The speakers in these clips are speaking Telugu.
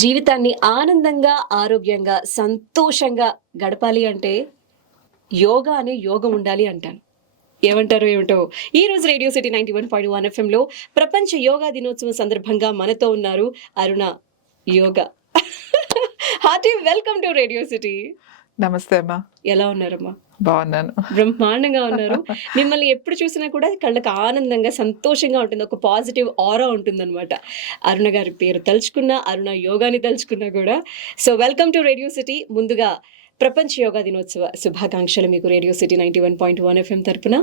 జీవితాన్ని ఆనందంగా, ఆరోగ్యంగా, సంతోషంగా గడపాలి అంటే యోగా అనే యోగం ఉండాలి అంటాను. ఏమంటారో ఏమిటో. ఈరోజు రేడియో సిటీ 91.1 ఎఫ్ఎంలో ప్రపంచ యోగా దినోత్సవం సందర్భంగా మనతో ఉన్నారు Aruna yoga. Hearty welcome to Radio City. నమస్తే అమ్మా. ఎలా ఉన్నారమ్మా? బాగున్నాను. బ్రహ్మాండంగా ఉన్నారు. మిమ్మల్ని ఎప్పుడు చూసినా కూడా కళ్ళకి ఆనందంగా, సంతోషంగా ఉంటుంది. ఒక పాజిటివ్ ఆరా ఉంటుందనమాట. అరుణ గారి పేరు తలుచుకున్నా, అరుణ యోగాని తలుచుకున్నా కూడా. So, welcome to Radio city. ముందుగా ప్రపంచ యోగా దినోత్సవ శుభాకాంక్షలు మీకు రేడియో సిటీ 91.1 ఎఫ్ఎం తరపున.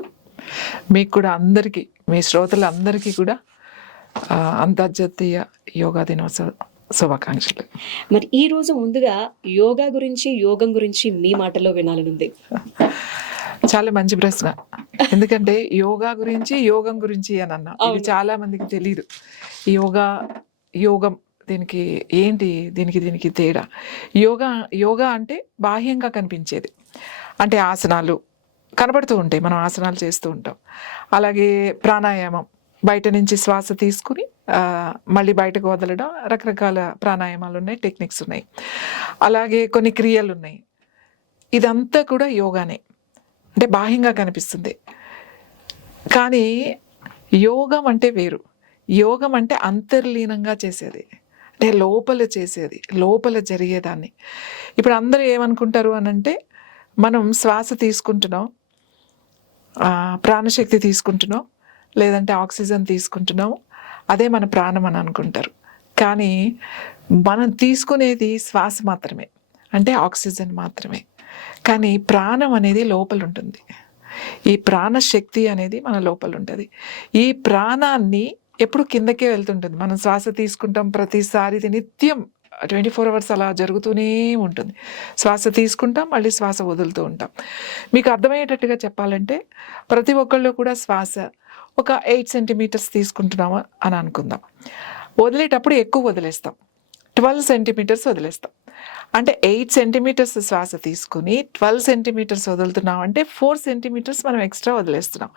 మీకు కూడా అందరికీ, మీ శ్రోతలందరికీ కూడా అంతర్జాతీయ యోగా దినోత్సవ శుభాకాంక్షలు. మరి ఈ రోజు ముందుగా యోగా గురించి, యోగం గురించి మీ మాటల్లో వినాలనుంది. చాలా మంచి ప్రశ్న. ఎందుకంటే యోగా గురించి, యోగం గురించి అని అన్నా. ఇది అవును. చాలా మందికి తెలియదు. యోగా, యోగం దీనికి ఏంటి, దీనికి తేడా. యోగా అంటే బాహ్యంగా కనిపించేది. అంటే ఆసనాలు కనబడుతూ ఉంటాయి, మనం ఆసనాలు చేస్తూ ఉంటాం. అలాగే ప్రాణాయామం, బయట నుంచి శ్వాస తీసుకుని మళ్ళీ బయటకు వదలడం, రకరకాల ప్రాణాయామాలు ఉన్నాయి, టెక్నిక్స్ ఉన్నాయి. అలాగే కొన్ని క్రియలు ఉన్నాయి. ఇదంతా కూడా యోగానే, అంటే బాహ్యంగా కనిపిస్తుంది. కానీ యోగం అంటే వేరు. యోగం అంటే అంతర్లీనంగా చేసేది, అంటే లోపల చేసేది, లోపల జరిగేదాన్ని. ఇప్పుడు అందరూ ఏమనుకుంటారు అని అంటే, మనం శ్వాస తీసుకుంటున్నాం, ప్రాణశక్తి తీసుకుంటున్నాం, లేదంటే ఆక్సిజన్ తీసుకుంటున్నాం, అదే మన ప్రాణం అని అనుకుంటారు. కానీ మనం తీసుకునేది శ్వాస మాత్రమే, అంటే ఆక్సిజన్ మాత్రమే. కానీ ప్రాణం అనేది లోపల ఉంటుంది. ఈ ప్రాణశక్తి అనేది మన లోపల ఉంటుంది. ఈ ప్రాణాన్ని ఎప్పుడు కిందకే వెళ్తుంటుంది. మనం శ్వాస తీసుకుంటాం ప్రతిసారి, ఇది నిత్యం 24 hours అలా జరుగుతూనే ఉంటుంది. శ్వాస తీసుకుంటాం, మళ్ళీ శ్వాస వదులుతూ ఉంటాం. మీకు అర్థమయ్యేటట్టుగా చెప్పాలంటే, ప్రతి ఒక్కళ్ళు కూడా శ్వాస ఒక 8 centimeters తీసుకుంటున్నాము అని అనుకుందాం. వదిలేటప్పుడు ఎక్కువ వదిలేస్తాం, 12 centimeters వదిలేస్తాం. అంటే 8 centimeters శ్వాస తీసుకుని 12 centimeters వదులుతున్నాం అంటే 4 centimeters మనం ఎక్స్ట్రా వదిలేస్తున్నాం.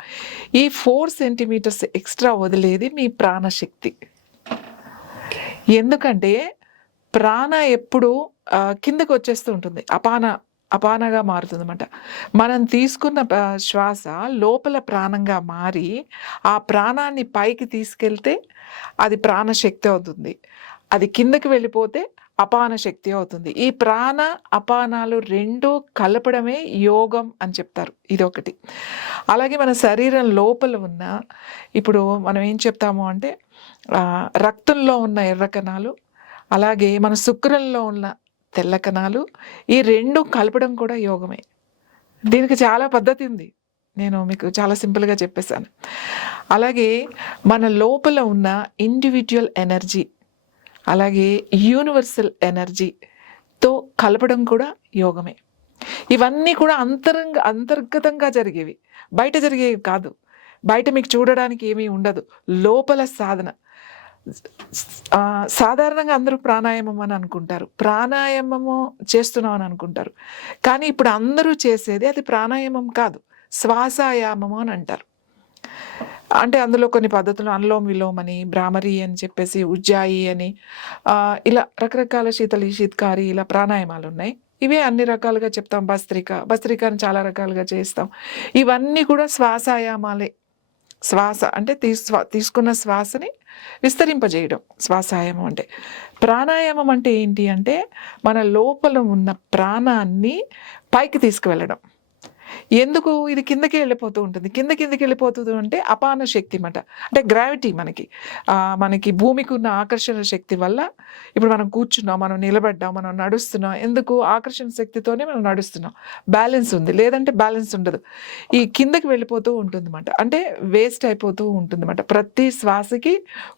ఈ 4 centimeters ఎక్స్ట్రా వదిలేది మీ ప్రాణశక్తి. ఎందుకంటే ప్రాణ ఎప్పుడు కిందకు వచ్చేస్తూ ఉంటుంది, అపానగా మారుతుంది అన్నమాట. మనం తీసుకున్న శ్వాస లోపల ప్రాణంగా మారి ఆ ప్రాణాన్ని పైకి తీసుకెళ్తే అది ప్రాణశక్తి అవుతుంది. అది కిందకి వెళ్ళిపోతే అపాన శక్తి అవుతుంది. ఈ ప్రాణ అపానాలు రెండు కలపడమే యోగం అని చెప్తారు. ఇదొకటి. అలాగే మన శరీరం లోపల ఉన్న, ఇప్పుడు మనం ఏం చెప్తాము అంటే, రక్తంలో ఉన్న ఎర్ర కణాలు, అలాగే మన శుక్రంలో ఉన్న తెల్ల కణాలు, ఈ రెండు కలపడం కూడా యోగమే. దీనికి చాలా పద్ధతి ఉంది, నేను మీకు చాలా సింపుల్గా చెప్పేశాను. అలాగే మన లోపల ఉన్న ఇండివిజువల్ ఎనర్జీ, అలాగే యూనివర్సల్ ఎనర్జీతో కలపడం కూడా యోగమే. ఇవన్నీ కూడా అంతర్గతంగా జరిగేవి, బయట జరిగేవి కాదు. బయట మీకు చూడడానికి ఏమీ ఉండదు, లోపల సాధన. సాధారణంగా అందరూ ప్రాణాయామం అని అనుకుంటారు, ప్రాణాయామము చేస్తున్నాం అని అనుకుంటారు. కానీ ఇప్పుడు అందరూ చేసేది అది ప్రాణాయామం కాదు, శ్వాసాయామము అని అంటారు. అంటే అందులో కొన్ని పద్ధతులు, అనులోమ విలోమ అని, భ్రామరి అని చెప్పేసి, ఉజ్జాయి అని, ఇలా రకరకాల శీతకారి, ఇలా ప్రాణాయామాలు ఉన్నాయి. ఇవే అన్ని రకాలుగా చెప్తాం. భస్త్రికని చాలా రకాలుగా చేస్తాం. ఇవన్నీ కూడా శ్వాసాయామాలే. శ్వాస అంటే తీసుకున్న శ్వాసని విస్తరింపజేయడం శ్వాసాయామం అంటే. ప్రాణాయామం అంటే ఏంటి అంటే, మన లోపల ఉన్న ప్రాణాన్ని పైకి తీసుకువెళ్ళడం. ఎందుకు ఇది కిందకి వెళ్ళిపోతూ ఉంటుంది, కిందకి వెళ్ళిపోతుంది అంటే అపాన శక్తి అన్నమాట. అంటే గ్రావిటీ, మనకి భూమికి ఉన్న ఆకర్షణ శక్తి వల్ల ఇప్పుడు మనం కూర్చున్నాం, మనం నిలబడ్డాం, మనం నడుస్తున్నాం. ఎందుకు? ఆకర్షణ శక్తితోనే మనం నడుస్తున్నాం. బ్యాలెన్స్ ఉంది, లేదంటే బ్యాలెన్స్ ఉండదు. ఈ కిందకి వెళ్ళిపోతూ ఉంటుంది అన్నమాట, అంటే వేస్ట్ అయిపోతూ ఉంటుంది అన్నమాట. ప్రతి శ్వాసకి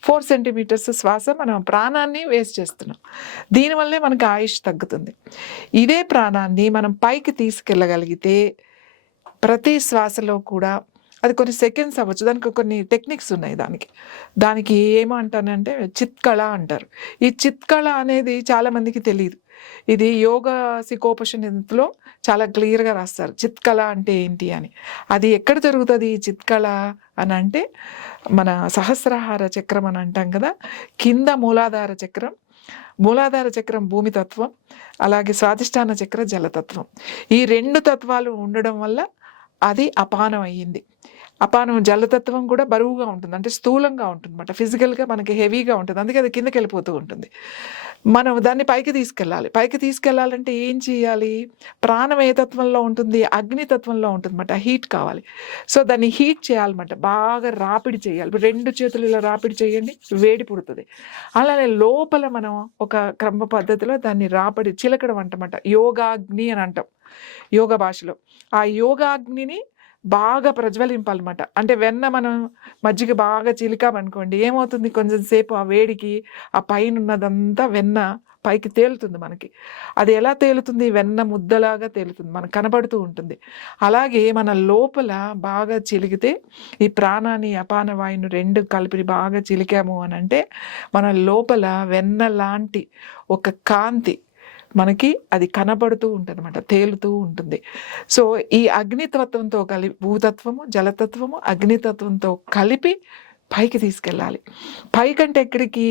4 centimeters శ్వాస మనం ప్రాణాన్ని వేస్ట్ చేస్తున్నాం. దీనివల్లే మనకి ఆయుష్ తగ్గుతుంది. ఇదే ప్రాణాన్ని మనం పైకి తీసుకెళ్ళగలిగితే ప్రతి శ్వాసలో కూడా, అది కొన్ని సెకండ్స్ అవ్వచ్చు, దానికి కొన్ని టెక్నిక్స్ ఉన్నాయి. దానికి ఏమంటానంటే చిత్కళ అంటారు. ఈ చిత్కళ అనేది చాలామందికి తెలియదు. ఇది యోగా సికోపనిషత్తులో చాలా క్లియర్గా రాస్తారు, చిత్కళ అంటే ఏంటి అని. అది ఎక్కడ జరుగుతుంది ఈ చిత్కళ అని అంటే, మన సహస్రహార చక్రం అని అంటాం కదా, కింద మూలాధార చక్రం, మూలాధార చక్రం భూమి తత్వం, అలాగే స్వాధిష్టాన చక్ర జలతత్వం. ఈ 2 తత్వాలు ఉండడం వల్ల అది అపానం అయ్యింది. అపానం జలతత్వం కూడా బరువుగా ఉంటుంది, అంటే స్థూలంగా ఉంటుంది అన్నమాట, ఫిజికల్గా మనకి హెవీగా ఉంటుంది, అందుకే అది కిందకి వెళ్ళిపోతూ ఉంటుంది. మనం దాన్ని పైకి తీసుకెళ్ళాలి. పైకి తీసుకెళ్ళాలంటే ఏం చేయాలి? ప్రాణం ఏ తత్వంలో ఉంటుంది? అగ్ని తత్వంలో ఉంటుంది అన్నమాట. హీట్ కావాలి. సో దాన్ని హీట్ చేయాలన్నమాట, బాగా రాపిడి చేయాలి. 2 చేతులు ఇలా రాపిడి చేయండి, వేడి పుడుతుంది. అలానే లోపల మనం ఒక క్రమ పద్ధతిలో దాన్ని రాపిడి చిలకడం అంటమాట, యోగాగ్ని అని అంటాం యోగ భాషలో. ఆ యోగాగ్నిని బాగా ప్రజ్వలింపాలన్నమాట. అంటే వెన్న మనం మజ్జిగ బాగా చిలికామనుకోండి, ఏమవుతుంది? కొంచెం సేపు ఆ వేడికి ఆ పైన ఉన్నదంతా వెన్న పైకి తేలుతుంది మనకి. అది ఎలా తేలుతుంది? వెన్న ముద్దలాగా తేలుతుంది, మనకు కనబడుతూ ఉంటుంది. అలాగే మన లోపల బాగా చిలికితే ఈ ప్రాణాన్ని అపాన వాయుని 2 కలిపి బాగా చిలికాము అని అంటే మన లోపల వెన్న లాంటి ఒక కాంతి మనకి అది కనబడుతూ ఉంటుంది అనమాట, తేలుతూ ఉంటుంది. సో ఈ అగ్నితత్వంతో కలిపి భూతత్వము, జలతత్వము, అగ్నితత్వంతో కలిపి పైకి తీసుకెళ్ళాలి. పైకంటే ఎక్కడికి?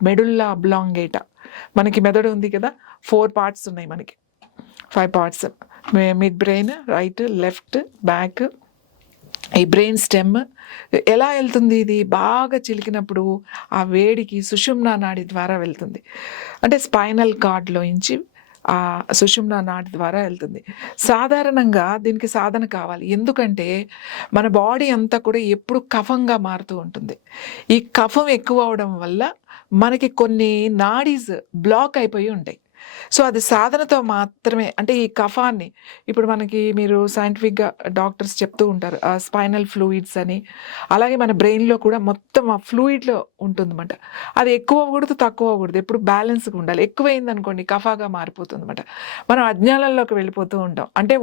Medulla oblongata. మనకి మెదడు ఉంది కదా, 4 పార్ట్స్ ఉన్నాయి మనకి, 5 parts. Mid brain, right, left, back, ఈ బ్రెయిన్ స్టెమ్. ఎలా వెళ్తుంది? ఇది బాగా చిలికినప్పుడు ఆ వేడికి సుషుమ్నా నాడి ద్వారా వెళ్తుంది, అంటే స్పైనల్ కార్డ్లోంచి ఆ సుషుమ్నా నాడి ద్వారా వెళ్తుంది. సాధారణంగా దీనికి సాధన కావాలి, ఎందుకంటే మన బాడీ అంతా కూడా ఎప్పుడు కఫంగా మారుతూ ఉంటుంది. ఈ కఫం ఎక్కువ అవడం వల్ల మనకి కొన్ని నాడీస్ బ్లాక్ అయిపోయి ఉంటాయి. సో అది సాధనతో మాత్రమే, అంటే ఈ కఫాన్ని ఇప్పుడు మనకి మీరు సైంటిఫిక్గా డాక్టర్స్ చెప్తూ ఉంటారు స్పైనల్ ఫ్లూయిడ్స్ అని. అలాగే మన బ్రెయిన్లో కూడా మొత్తం ఆ ఫ్లూయిడ్లో ఉంటుందన్నమాట. అది ఎక్కువ అవ్వకూడదు, తక్కువ అవ్వకూడదు, ఎప్పుడు బ్యాలెన్స్గా ఉండాలి. ఎక్కువైంది అనుకోండి కఫాగా మారిపోతుంది అనమాట. మనం అజ్ఞానంలోకి వెళ్ళిపోతూ ఉంటాం, అంటే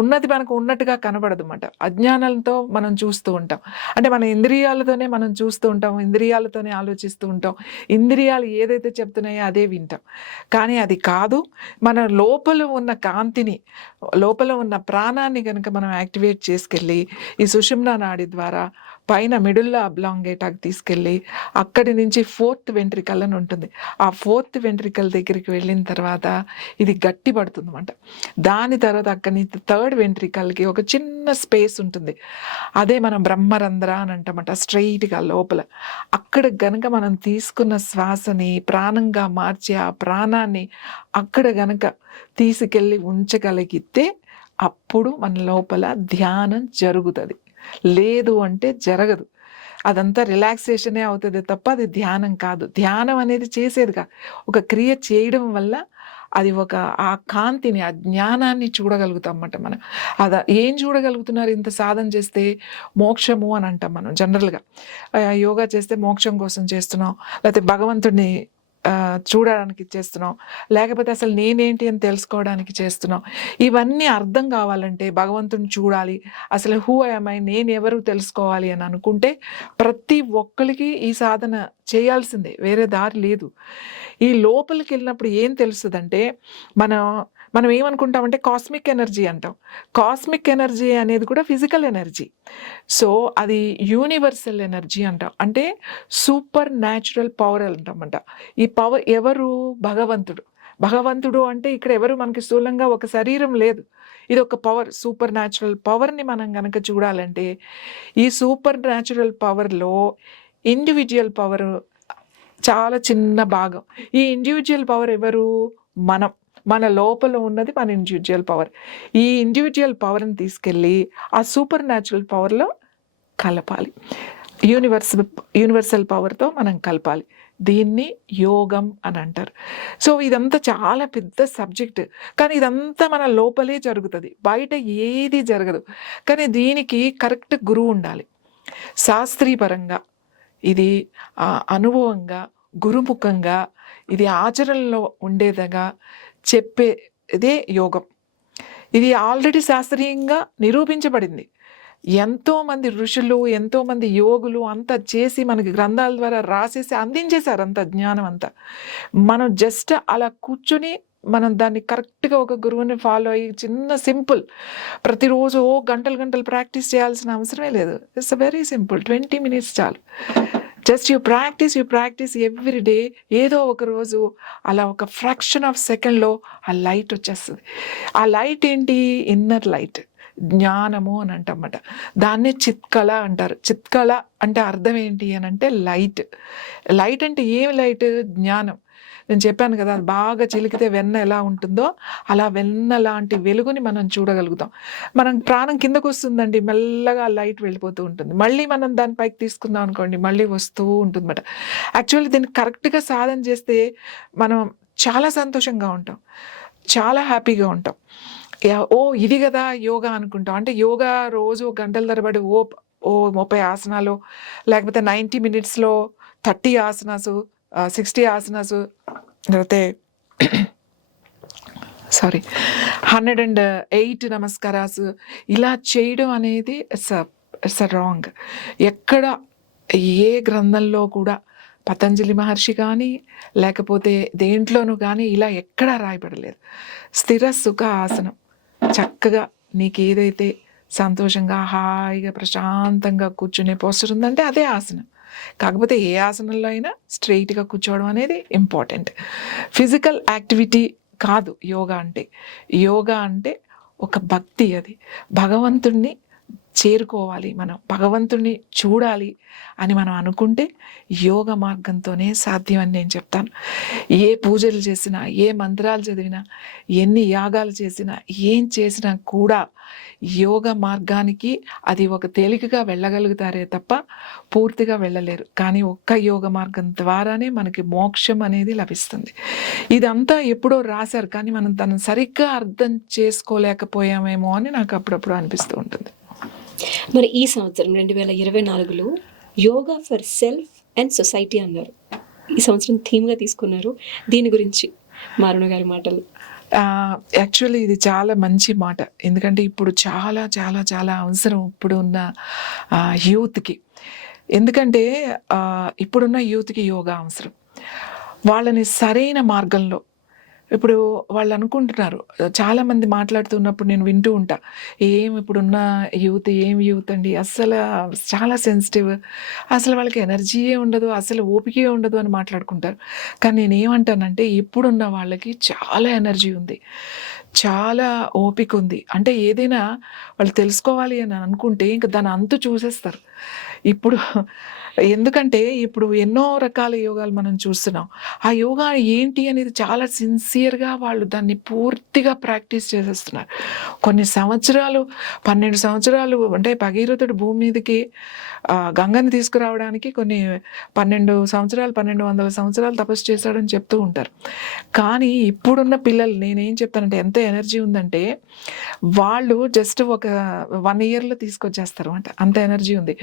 ఉన్నది మనకు ఉన్నట్టుగా కనబడదు అనమాట. అజ్ఞానంతో మనం చూస్తూ ఉంటాం, అంటే మన ఇంద్రియాలతోనే మనం చూస్తూ ఉంటాం, ఇంద్రియాలతోనే ఆలోచిస్తూ ఉంటాం, ఇంద్రియాలు ఏదైతే చెప్తున్నాయో అదే వింటాం. కానీ అది కాదు. మన లోపల ఉన్న కాంతిని, లోపల ఉన్న ప్రాణాన్ని కనుక మనం యాక్టివేట్ చేసుకెళ్ళి ఈ సుషుమ్నా నాడి ద్వారా పైన మిడుల్లా అబ్లాంగేటాకి తీసుకెళ్ళి అక్కడి నుంచి 4th వెంట్రికల్ అని ఉంటుంది, ఆ 4th వెంట్రికల్ దగ్గరికి వెళ్ళిన తర్వాత ఇది గట్టి పడుతుంది అన్నమాట. దాని తర్వాత అక్కడి నుంచి 3rd వెంట్రికల్కి ఒక చిన్న స్పేస్ ఉంటుంది, అదే మనం బ్రహ్మరంధ్ర అని అంటామట, స్ట్రైట్గా లోపల. అక్కడ గనక మనం తీసుకున్న శ్వాసని ప్రాణంగా మార్చి ఆ ప్రాణాన్ని అక్కడ గనక తీసుకెళ్ళి ఉంచగలిగితే అప్పుడు మన లోపల ధ్యానం జరుగుతుంది. లేదు అంటే జరగదు. అదంతా రిలాక్సేషనే అవుతుంది తప్ప అది ధ్యానం కాదు. ధ్యానం అనేది చేసేది కాదు, ఒక క్రియ చేయడం వల్ల అది ఒక ఆ కాంతిని, ఆ జ్ఞానాన్ని చూడగలుగుతాం అన్నమాట. మనం ఏం చూడగలుగుతున్నారు ఇంత సాధన చేస్తే? మోక్షము అని అంటాం మనం జనరల్గా. యోగా చేస్తే మోక్షం కోసం చేస్తున్నాం, లేకపోతే భగవంతుడిని చూడడానికి చేస్తున్నాం, లేకపోతే అసలు నేనేంటి అని తెలుసుకోవడానికి చేస్తున్నాం. ఇవన్నీ అర్థం కావాలంటే భగవంతుని చూడాలి, అసలు హూ ఐ, నేను ఎవరు తెలుసుకోవాలి అని అనుకుంటే ప్రతి ఒక్కరికి ఈ సాధన చేయాల్సిందే, వేరే దారి లేదు. ఈ లోపలికి వెళ్ళినప్పుడు ఏం తెలుస్తుందంటే మనం ఏమనుకుంటామంటే కాస్మిక్ ఎనర్జీ అంటాం. కాస్మిక్ ఎనర్జీ అనేది కూడా ఫిజికల్ ఎనర్జీ. సో అది యూనివర్సల్ ఎనర్జీ అంటాం, అంటే సూపర్ న్యాచురల్ పవర్ అంటామంట. ఈ పవర్ ఎవరు? భగవంతుడు అంటే ఇక్కడ ఎవరు? మనకి స్థూలంగా ఒక శరీరం లేదు, ఇది ఒక పవర్, సూపర్ న్యాచురల్ పవర్ని మనం కనుక చూడాలంటే ఈ సూపర్ న్యాచురల్ పవర్లో ఇండివిజువల్ పవర్ చాలా చిన్న భాగం. ఈ ఇండివిజువల్ పవర్ ఎవరు? మన లోపల ఉన్నది మన ఇండివిజువల్ పవర్. ఈ ఇండివిజువల్ పవర్ని తీసుకెళ్ళి ఆ సూపర్ న్యాచురల్ పవర్లో కలపాలి, యూనివర్సల్ పవర్తో మనం కలపాలి. దీన్ని యోగం అని అంటారు. సో ఇదంతా చాలా పెద్ద సబ్జెక్ట్, కానీ ఇదంతా మన లోపలే జరుగుతుంది, బయట ఏది జరగదు. కానీ దీనికి కరెక్ట్ గురువు ఉండాలి. శాస్త్రీయపరంగా ఇది అనుభవంగా, గురుముఖంగా, ఇది ఆచరణలో ఉండేదిగా చెప్పేదే యోగం. ఇది ఆల్రెడీ శాస్త్రీయంగా నిరూపించబడింది. ఎంతోమంది ఋషులు, ఎంతోమంది యోగులు అంతా చేసి మనకి గ్రంథాల ద్వారా రాసేసి అందించేశారు అంత జ్ఞానం అంతా. మనం జస్ట్ అలా కూర్చొని మనం దాన్ని కరెక్ట్గా ఒక గురువుని ఫాలో అయ్యి చిన్న సింపుల్ ప్రతిరోజు గంటలు ప్రాక్టీస్ చేయాల్సిన అవసరమే లేదు. ఇట్స్ వెరీ సింపుల్, 20 minutes చాలు. Just you practice every day. ఏదో ఒక రోజు అలా ఒక ఫ్రాక్షన్ ఆఫ్ సెకండ్లో ఆ లైట్ వచ్చేస్తుంది. ఆ లైట్ ఏంటి? ఇన్నర్ లైట్, జ్ఞానము అని అంటమాట. దాన్నే చిత్కళ అంటారు. చిత్కళ అంటే అర్థం ఏంటి అని అంటే లైట్. లైట్ అంటే ఏమి లైట్? జ్ఞానం. నేను చెప్పాను కదా, అది బాగా చిలికితే వెన్న ఎలా ఉంటుందో అలా వెన్న లాంటి వెలుగుని మనం చూడగలుగుతాం. మనం ప్రాణం కిందకు వస్తుందండి, మెల్లగా లైట్ వెళ్ళిపోతూ ఉంటుంది. మళ్ళీ మనం దాని పైకి తీసుకుందాం అనుకోండి, మళ్ళీ వస్తూ ఉంటుంది అన్నమాట. యాక్చువల్లీ దీన్ని కరెక్ట్గా సాధన చేస్తే మనం చాలా సంతోషంగా ఉంటాం, చాలా హ్యాపీగా ఉంటాం. ఓ ఇది కదా యోగా అనుకుంటాం. అంటే యోగా రోజు గంటల తరబడి ఓ 30 ఆసనాలు, లేకపోతే 90 మినిట్స్లో 30 ఆసనాసు, 60 ఆసనాసు, లేకపోతే 108 నమస్కారాస్ ఇలా చేయడం అనేది ఇట్స్ రాంగ్. ఎక్కడ ఏ గ్రంథంలో కూడా పతంజలి మహర్షి కానీ లేకపోతే దేంట్లోనూ కానీ ఇలా ఎక్కడా రాయబడలేదు. స్థిర సుఖ ఆసనం, చక్కగా నీకు ఏదైతే సంతోషంగా హాయిగా ప్రశాంతంగా కూర్చునే పోస్టర్ ఉందంటే అదే ఆసనం. కాకపోతే ఏ ఆసనంలో అయినా స్ట్రెయిట్గా కూర్చోవడం అనేది ఇంపార్టెంట్. ఫిజికల్ యాక్టివిటీ కాదు యోగా అంటే. యోగా అంటే ఒక భక్తి. అది భగవంతుణ్ణి చేరుకోవాలి, మనం భగవంతుణ్ణి చూడాలి అని మనం అనుకుంటే యోగ మార్గంతోనే సాధ్యం అని నేను చెప్తాను. ఏ పూజలు చేసినా, ఏ మంత్రాలు చదివినా, ఎన్ని యాగాలు చేసినా, ఏం చేసినా కూడా యోగ మార్గానికి అది ఒక తేలికగా వెళ్ళగలుగుతారే తప్ప పూర్తిగా వెళ్ళలేరు. కానీ ఒక్క యోగ మార్గం ద్వారానే మనకి మోక్షం అనేది లభిస్తుంది. ఇదంతా ఎప్పుడో రాశారు, కానీ మనం తను సరిగ్గా అర్థం చేసుకోలేకపోయామేమో అని నాకు అప్పుడప్పుడు అనిపిస్తూ ఉంటుంది. మరి ఈ సంవత్సరం 2024లో yoga for self and society అన్నారు. ఈ సంవత్సరం థీమ్గా తీసుకున్నారు. దీని గురించి మారుణ గారి మాటలు. యాక్చువల్లీ ఇది చాలా మంచి మాట. ఎందుకంటే ఇప్పుడు చాలా చాలా చాలా అవసరం ఇప్పుడు ఉన్న యూత్కి. ఎందుకంటే ఇప్పుడున్న యూత్కి యోగా అవసరం. వాళ్ళని సరైన మార్గంలో, ఇప్పుడు వాళ్ళు అనుకుంటున్నారు, చాలామంది మాట్లాడుతున్నప్పుడు నేను వింటూ ఉంటా, ఇప్పుడున్న ఏం యూత్ అండి, అసలు చాలా సెన్సిటివ్, అసలు వాళ్ళకి ఎనర్జీయే ఉండదు, అసలు ఓపికే ఉండదు అని మాట్లాడుకుంటారు. కానీ నేనేమంటానంటే ఇప్పుడున్న వాళ్ళకి చాలా ఎనర్జీ ఉంది, చాలా ఓపిక ఉంది. అంటే ఏదైనా వాళ్ళు తెలుసుకోవాలి అని అనుకుంటే ఇంకా దాని అంతు చూసేస్తారు. ఇప్పుడు ఎందుకంటే ఇప్పుడు ఎన్నో రకాల యోగాలు మనం చూస్తున్నాం. ఆ యోగా ఏంటి అనేది చాలా సిన్సియర్గా వాళ్ళు దాన్ని పూర్తిగా ప్రాక్టీస్ చేసేస్తున్నారు. కొన్ని సంవత్సరాలు, 12 సంవత్సరాలు, అంటే భగీరథుడు భూమి మీదకి గంగని తీసుకురావడానికి కొన్ని 1200 సంవత్సరాలు తపస్సు చేశాడని చెప్తూ ఉంటారు. కానీ ఇప్పుడున్న పిల్లలు నేనేం చెప్తానంటే ఎంత ఎనర్జీ ఉందంటే వాళ్ళు జస్ట్ ఒక 1 ఇయర్లో తీసుకొచ్చేస్తారు అంట, అంత ఎనర్జీ ఉంది.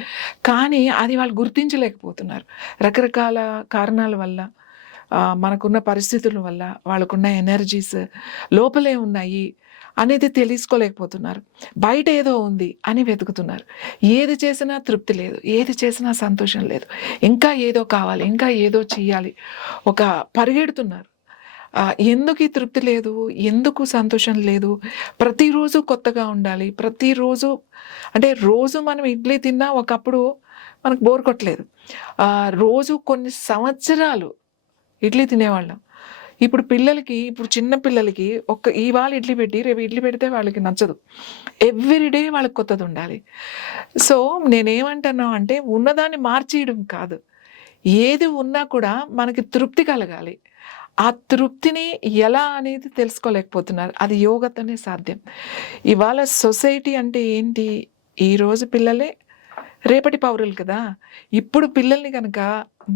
కానీ అది వాళ్ళు గుర్తించలేకపోతున్నారు. రకరకాల కారణాల వల్ల, మనకున్న పరిస్థితుల వల్ల, వాళ్ళకున్న ఎనర్జీస్ లోపలే ఉన్నాయి అనేది తెలుసుకోలేకపోతున్నారు. బయట ఏదో ఉంది అని వెతుకుతున్నారు. ఏది చేసినా తృప్తి లేదు, ఏది చేసినా సంతోషం లేదు, ఇంకా ఏదో కావాలి, ఇంకా ఏదో చెయ్యాలి, ఒక పరిగెడుతున్నారు. ఎందుకు ఈ తృప్తి లేదు, ఎందుకు సంతోషం లేదు? ప్రతిరోజు కొత్తగా ఉండాలి. ప్రతిరోజు అంటే రోజు మనం ఇడ్లీ తిన్నా ఒకప్పుడు మనకు బోర్ కొట్టలేదు. రోజు కొన్ని సంవత్సరాలు ఇడ్లీ తినేవాళ్ళం. ఇప్పుడు చిన్న పిల్లలకి ఇవాళ ఇడ్లీ పెట్టి రేపు ఇడ్లీ పెడితే వాళ్ళకి నచ్చదు. ఎవ్రీడే వాళ్ళకి కొత్తది ఉండాలి. సో నేనేమంటున్నా అంటే ఉన్నదాన్ని మార్చేయడం కాదు, ఏది ఉన్నా కూడా మనకి తృప్తి కలగాలి. ఆ తృప్తిని ఎలా అనేది తెలుసుకోలేకపోతున్నారు. అది యోగతోనే సాధ్యం. ఇవాళ సొసైటీ అంటే ఏంటి? ఈరోజు పిల్లలే రేపటి పౌరులు కదా. ఇప్పుడు పిల్లల్ని కనుక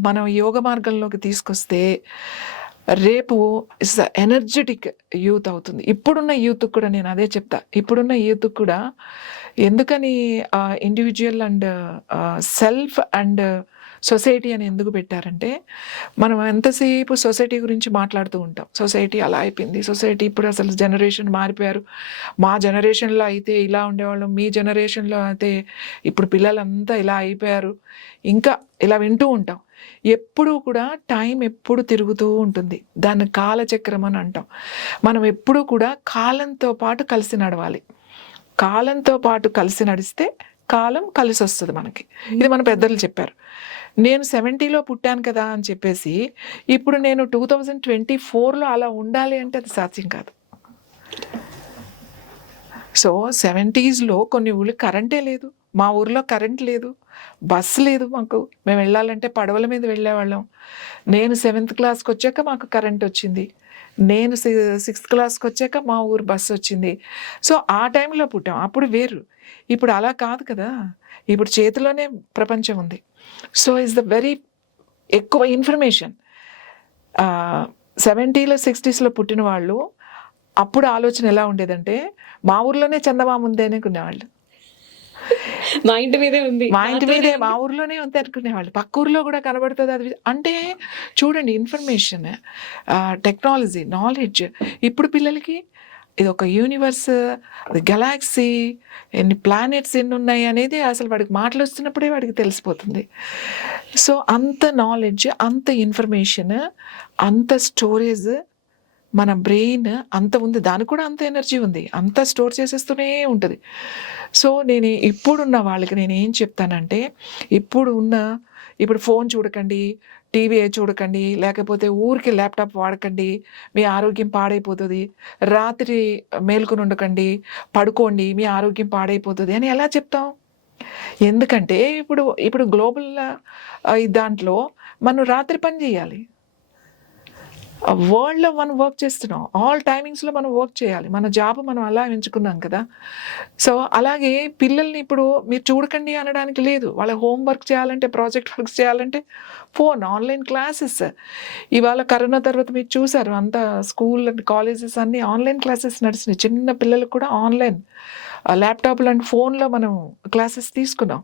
మనం యోగ మార్గంలోకి తీసుకొస్తే రేపు ఇస్ ఎనర్జెటిక్ యూత్ అవుతుంది. ఇప్పుడున్న యూత్కి కూడా నేను అదే చెప్తా. ఇప్పుడున్న యూత్కి కూడా ఎందుకని individual and self and society అని ఎందుకు పెట్టారంటే, మనం ఎంతసేపు సొసైటీ గురించి మాట్లాడుతూ ఉంటాం. సొసైటీ అలా అయిపోయింది, సొసైటీ ఇప్పుడు అసలు జనరేషన్ మారిపోయారు, మా జనరేషన్లో అయితే ఇలా ఉండేవాళ్ళం, మీ జనరేషన్లో అయితే ఇప్పుడు పిల్లలంతా ఇలా అయిపోయారు, ఇంకా ఇలా వింటూ ఉంటాం. ఎప్పుడూ కూడా టైం ఎప్పుడు తిరుగుతూ ఉంటుంది. దాన్ని కాలచక్రం అని అంటాం. మనం ఎప్పుడూ కూడా కాలంతో పాటు కలిసి నడవాలి. కాలంతో పాటు కలిసి నడిస్తే కాలం కలిసి వస్తుంది మనకి. ఇది మన పెద్దలు చెప్పారు. నేను 70లో పుట్టాను కదా అని చెప్పేసి ఇప్పుడు నేను 2024లో అలా ఉండాలి అంటే అది సాధ్యం కాదు. సో 70స్లో కొన్ని ఊళ్ళు కరెంటే లేదు. మా ఊర్లో కరెంట్ లేదు, బస్సు లేదు మాకు. మేము వెళ్ళాలంటే పడవల మీద వెళ్ళేవాళ్ళం. నేను 7th క్లాస్కి వచ్చాక మాకు కరెంట్ వచ్చింది. నేను 6th క్లాస్కి వచ్చాక మా ఊరు బస్సు వచ్చింది. సో ఆ టైంలో పుట్టాం, అప్పుడు వేరు. ఇప్పుడు అలా కాదు కదా, ఇప్పుడు చేతిలోనే ప్రపంచం ఉంది. సో ఇస్ ద వెరీ ఎక్కువ ఇన్ఫర్మేషన్. 70లో 60స్లో పుట్టిన వాళ్ళు అప్పుడు ఆలోచన ఎలా ఉండేదంటే మా ఊర్లోనే చందమామ ఉంది అనుకునేవాళ్ళు. మా ఇంటి మీదే ఉంది, మా ఇంటి మీదే, మా ఊర్లోనే ఉంది అనుకునేవాళ్ళు. పక్క ఊర్లో కూడా కనబడుతుంది అది. అంటే చూడండి, ఇన్ఫర్మేషన్, టెక్నాలజీ, నాలెడ్జ్. ఇప్పుడు పిల్లలకి ఇది ఒక యూనివర్స్, అది గెలాక్సీ, ఎన్ని ప్లానెట్స్ ఎన్ని ఉన్నాయి అనేది అసలు వాడికి మాటలు వస్తున్నప్పుడే వాడికి తెలిసిపోతుంది. సో అంత నాలెడ్జ్, అంత ఇన్ఫర్మేషన్, అంత స్టోరేజ్, మన బ్రెయిన్ అంత ఉంది, దానికి కూడా అంత ఎనర్జీ ఉంది, అంత స్టోర్ చేసేస్తూనే ఉంటుంది. సో నేను ఇప్పుడున్న వాళ్ళకి నేను ఏం చెప్తానంటే, ఇప్పుడు ఫోన్ చూడకండి, టీవీ చూడకండి, లేకపోతే ఊరికి ల్యాప్టాప్ వాడకండి, మీ ఆరోగ్యం పాడైపోతుంది, రాత్రి మేల్కొని ఉండకండి, పడుకోండి, మీ ఆరోగ్యం పాడైపోతుంది అని ఎలా చెప్తాం? ఎందుకంటే ఇప్పుడు గ్లోబల్ దాంట్లో మనం రాత్రి పని చేయాలి. వరల్డ్లో మనం వర్క్ చేస్తున్నాం, ఆల్ టైమింగ్స్లో మనం వర్క్ చేయాలి, మన జాబ్ మనం అలా ఎంచుకున్నాం కదా. సో అలాగే పిల్లల్ని ఇప్పుడు మీరు చూడకండి అనడానికి లేదు. వాళ్ళ హోంవర్క్ చేయాలంటే, ప్రాజెక్ట్ వర్క్స్ చేయాలంటే ఫోన్, ఆన్లైన్ క్లాసెస్. ఇవాళ కరోనా తర్వాత మీరు చూసారు, అంతా స్కూల్ అండ్ కాలేజెస్ అన్నీ ఆన్లైన్ క్లాసెస్ నడిచినాయి. చిన్న పిల్లలకు కూడా ఆన్లైన్, ల్యాప్టాప్ లాంటి ఫోన్లో మనం క్లాసెస్ తీసుకున్నాం.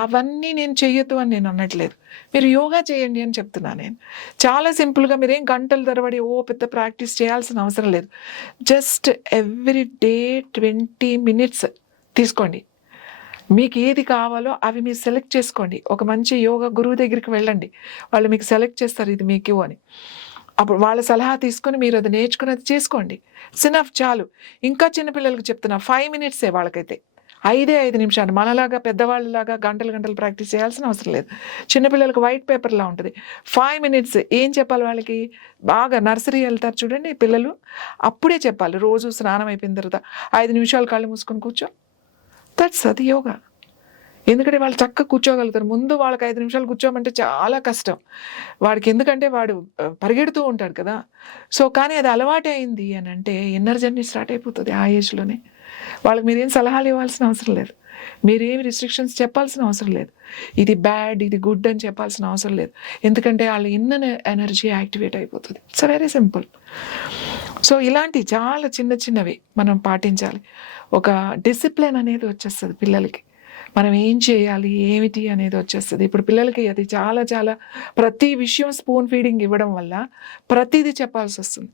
అవన్నీ నేను చెయ్యొద్దు అని నేను అనట్లేదు, మీరు యోగా చేయండి అని చెప్తున్నాను. నేను చాలా సింపుల్గా, మీరేం గంటల తరబడి పెద్ద ప్రాక్టీస్ చేయాల్సిన అవసరం లేదు. జస్ట్ ఎవ్రీ డే 20 minutes తీసుకోండి. మీకు ఏది కావాలో అవి మీరు సెలెక్ట్ చేసుకోండి. ఒక మంచి యోగా గురువు దగ్గరికి వెళ్ళండి, వాళ్ళు మీకు సెలెక్ట్ చేస్తారు ఇది మీకు అని. అప్పుడు వాళ్ళ సలహా తీసుకొని మీరు అది నేర్చుకుని అది చేసుకోండి. సినఫ్, చాలు. ఇంకా చిన్నపిల్లలకి చెప్తున్నా, 5 minutes వాళ్ళకైతే 5 నిమిషాలు. మనలాగా పెద్దవాళ్ళలాగా గంటలు ప్రాక్టీస్ చేయాల్సిన అవసరం లేదు. చిన్నపిల్లలకు వైట్ పేపర్లా ఉంటుంది. 5 minutes ఏం చెప్పాలి వాళ్ళకి? బాగా నర్సరీ వెళ్తారు చూడండి పిల్లలు, అప్పుడే చెప్పాలి. రోజు స్నానం అయిపోయిన తర్వాత 5 నిమిషాలు కళ్ళు మూసుకొని కూర్చో, అది యోగా. ఎందుకంటే వాళ్ళు చక్కగా కూర్చోగలుగుతారు. ముందు వాళ్ళకి 5 నిమిషాలు కూర్చోమంటే చాలా కష్టం వాడికి, ఎందుకంటే వాడు పరిగెడుతూ ఉంటాడు కదా. సో కానీ అది అలవాటు అయింది అని అంటే ఇన్నర్ జర్నీ స్టార్ట్ అయిపోతుంది ఆ ఏజ్లోనే. వాళ్ళకి మీరేం సలహాలు ఇవ్వాల్సిన అవసరం లేదు, మీరేమి రిస్ట్రిక్షన్స్ చెప్పాల్సిన అవసరం లేదు, ఇది బ్యాడ్ ఇది గుడ్ అని చెప్పాల్సిన అవసరం లేదు. ఎందుకంటే వాళ్ళ ఇన్నర్ ఎనర్జీ యాక్టివేట్ అయిపోతుంది. It's very simple. సో ఇలాంటి చాలా చిన్నవి మనం పాటించాలి. ఒక డిసిప్లిన్ అనేది వచ్చేస్తుంది పిల్లలకి, మనం ఏం చేయాలి ఏమిటి అనేది వచ్చేస్తుంది. ఇప్పుడు పిల్లలకి అది చాలా ప్రతి విషయం స్పూన్ ఫీడింగ్ ఇవ్వడం వల్ల ప్రతిదీ చెప్పాల్సి వస్తుంది.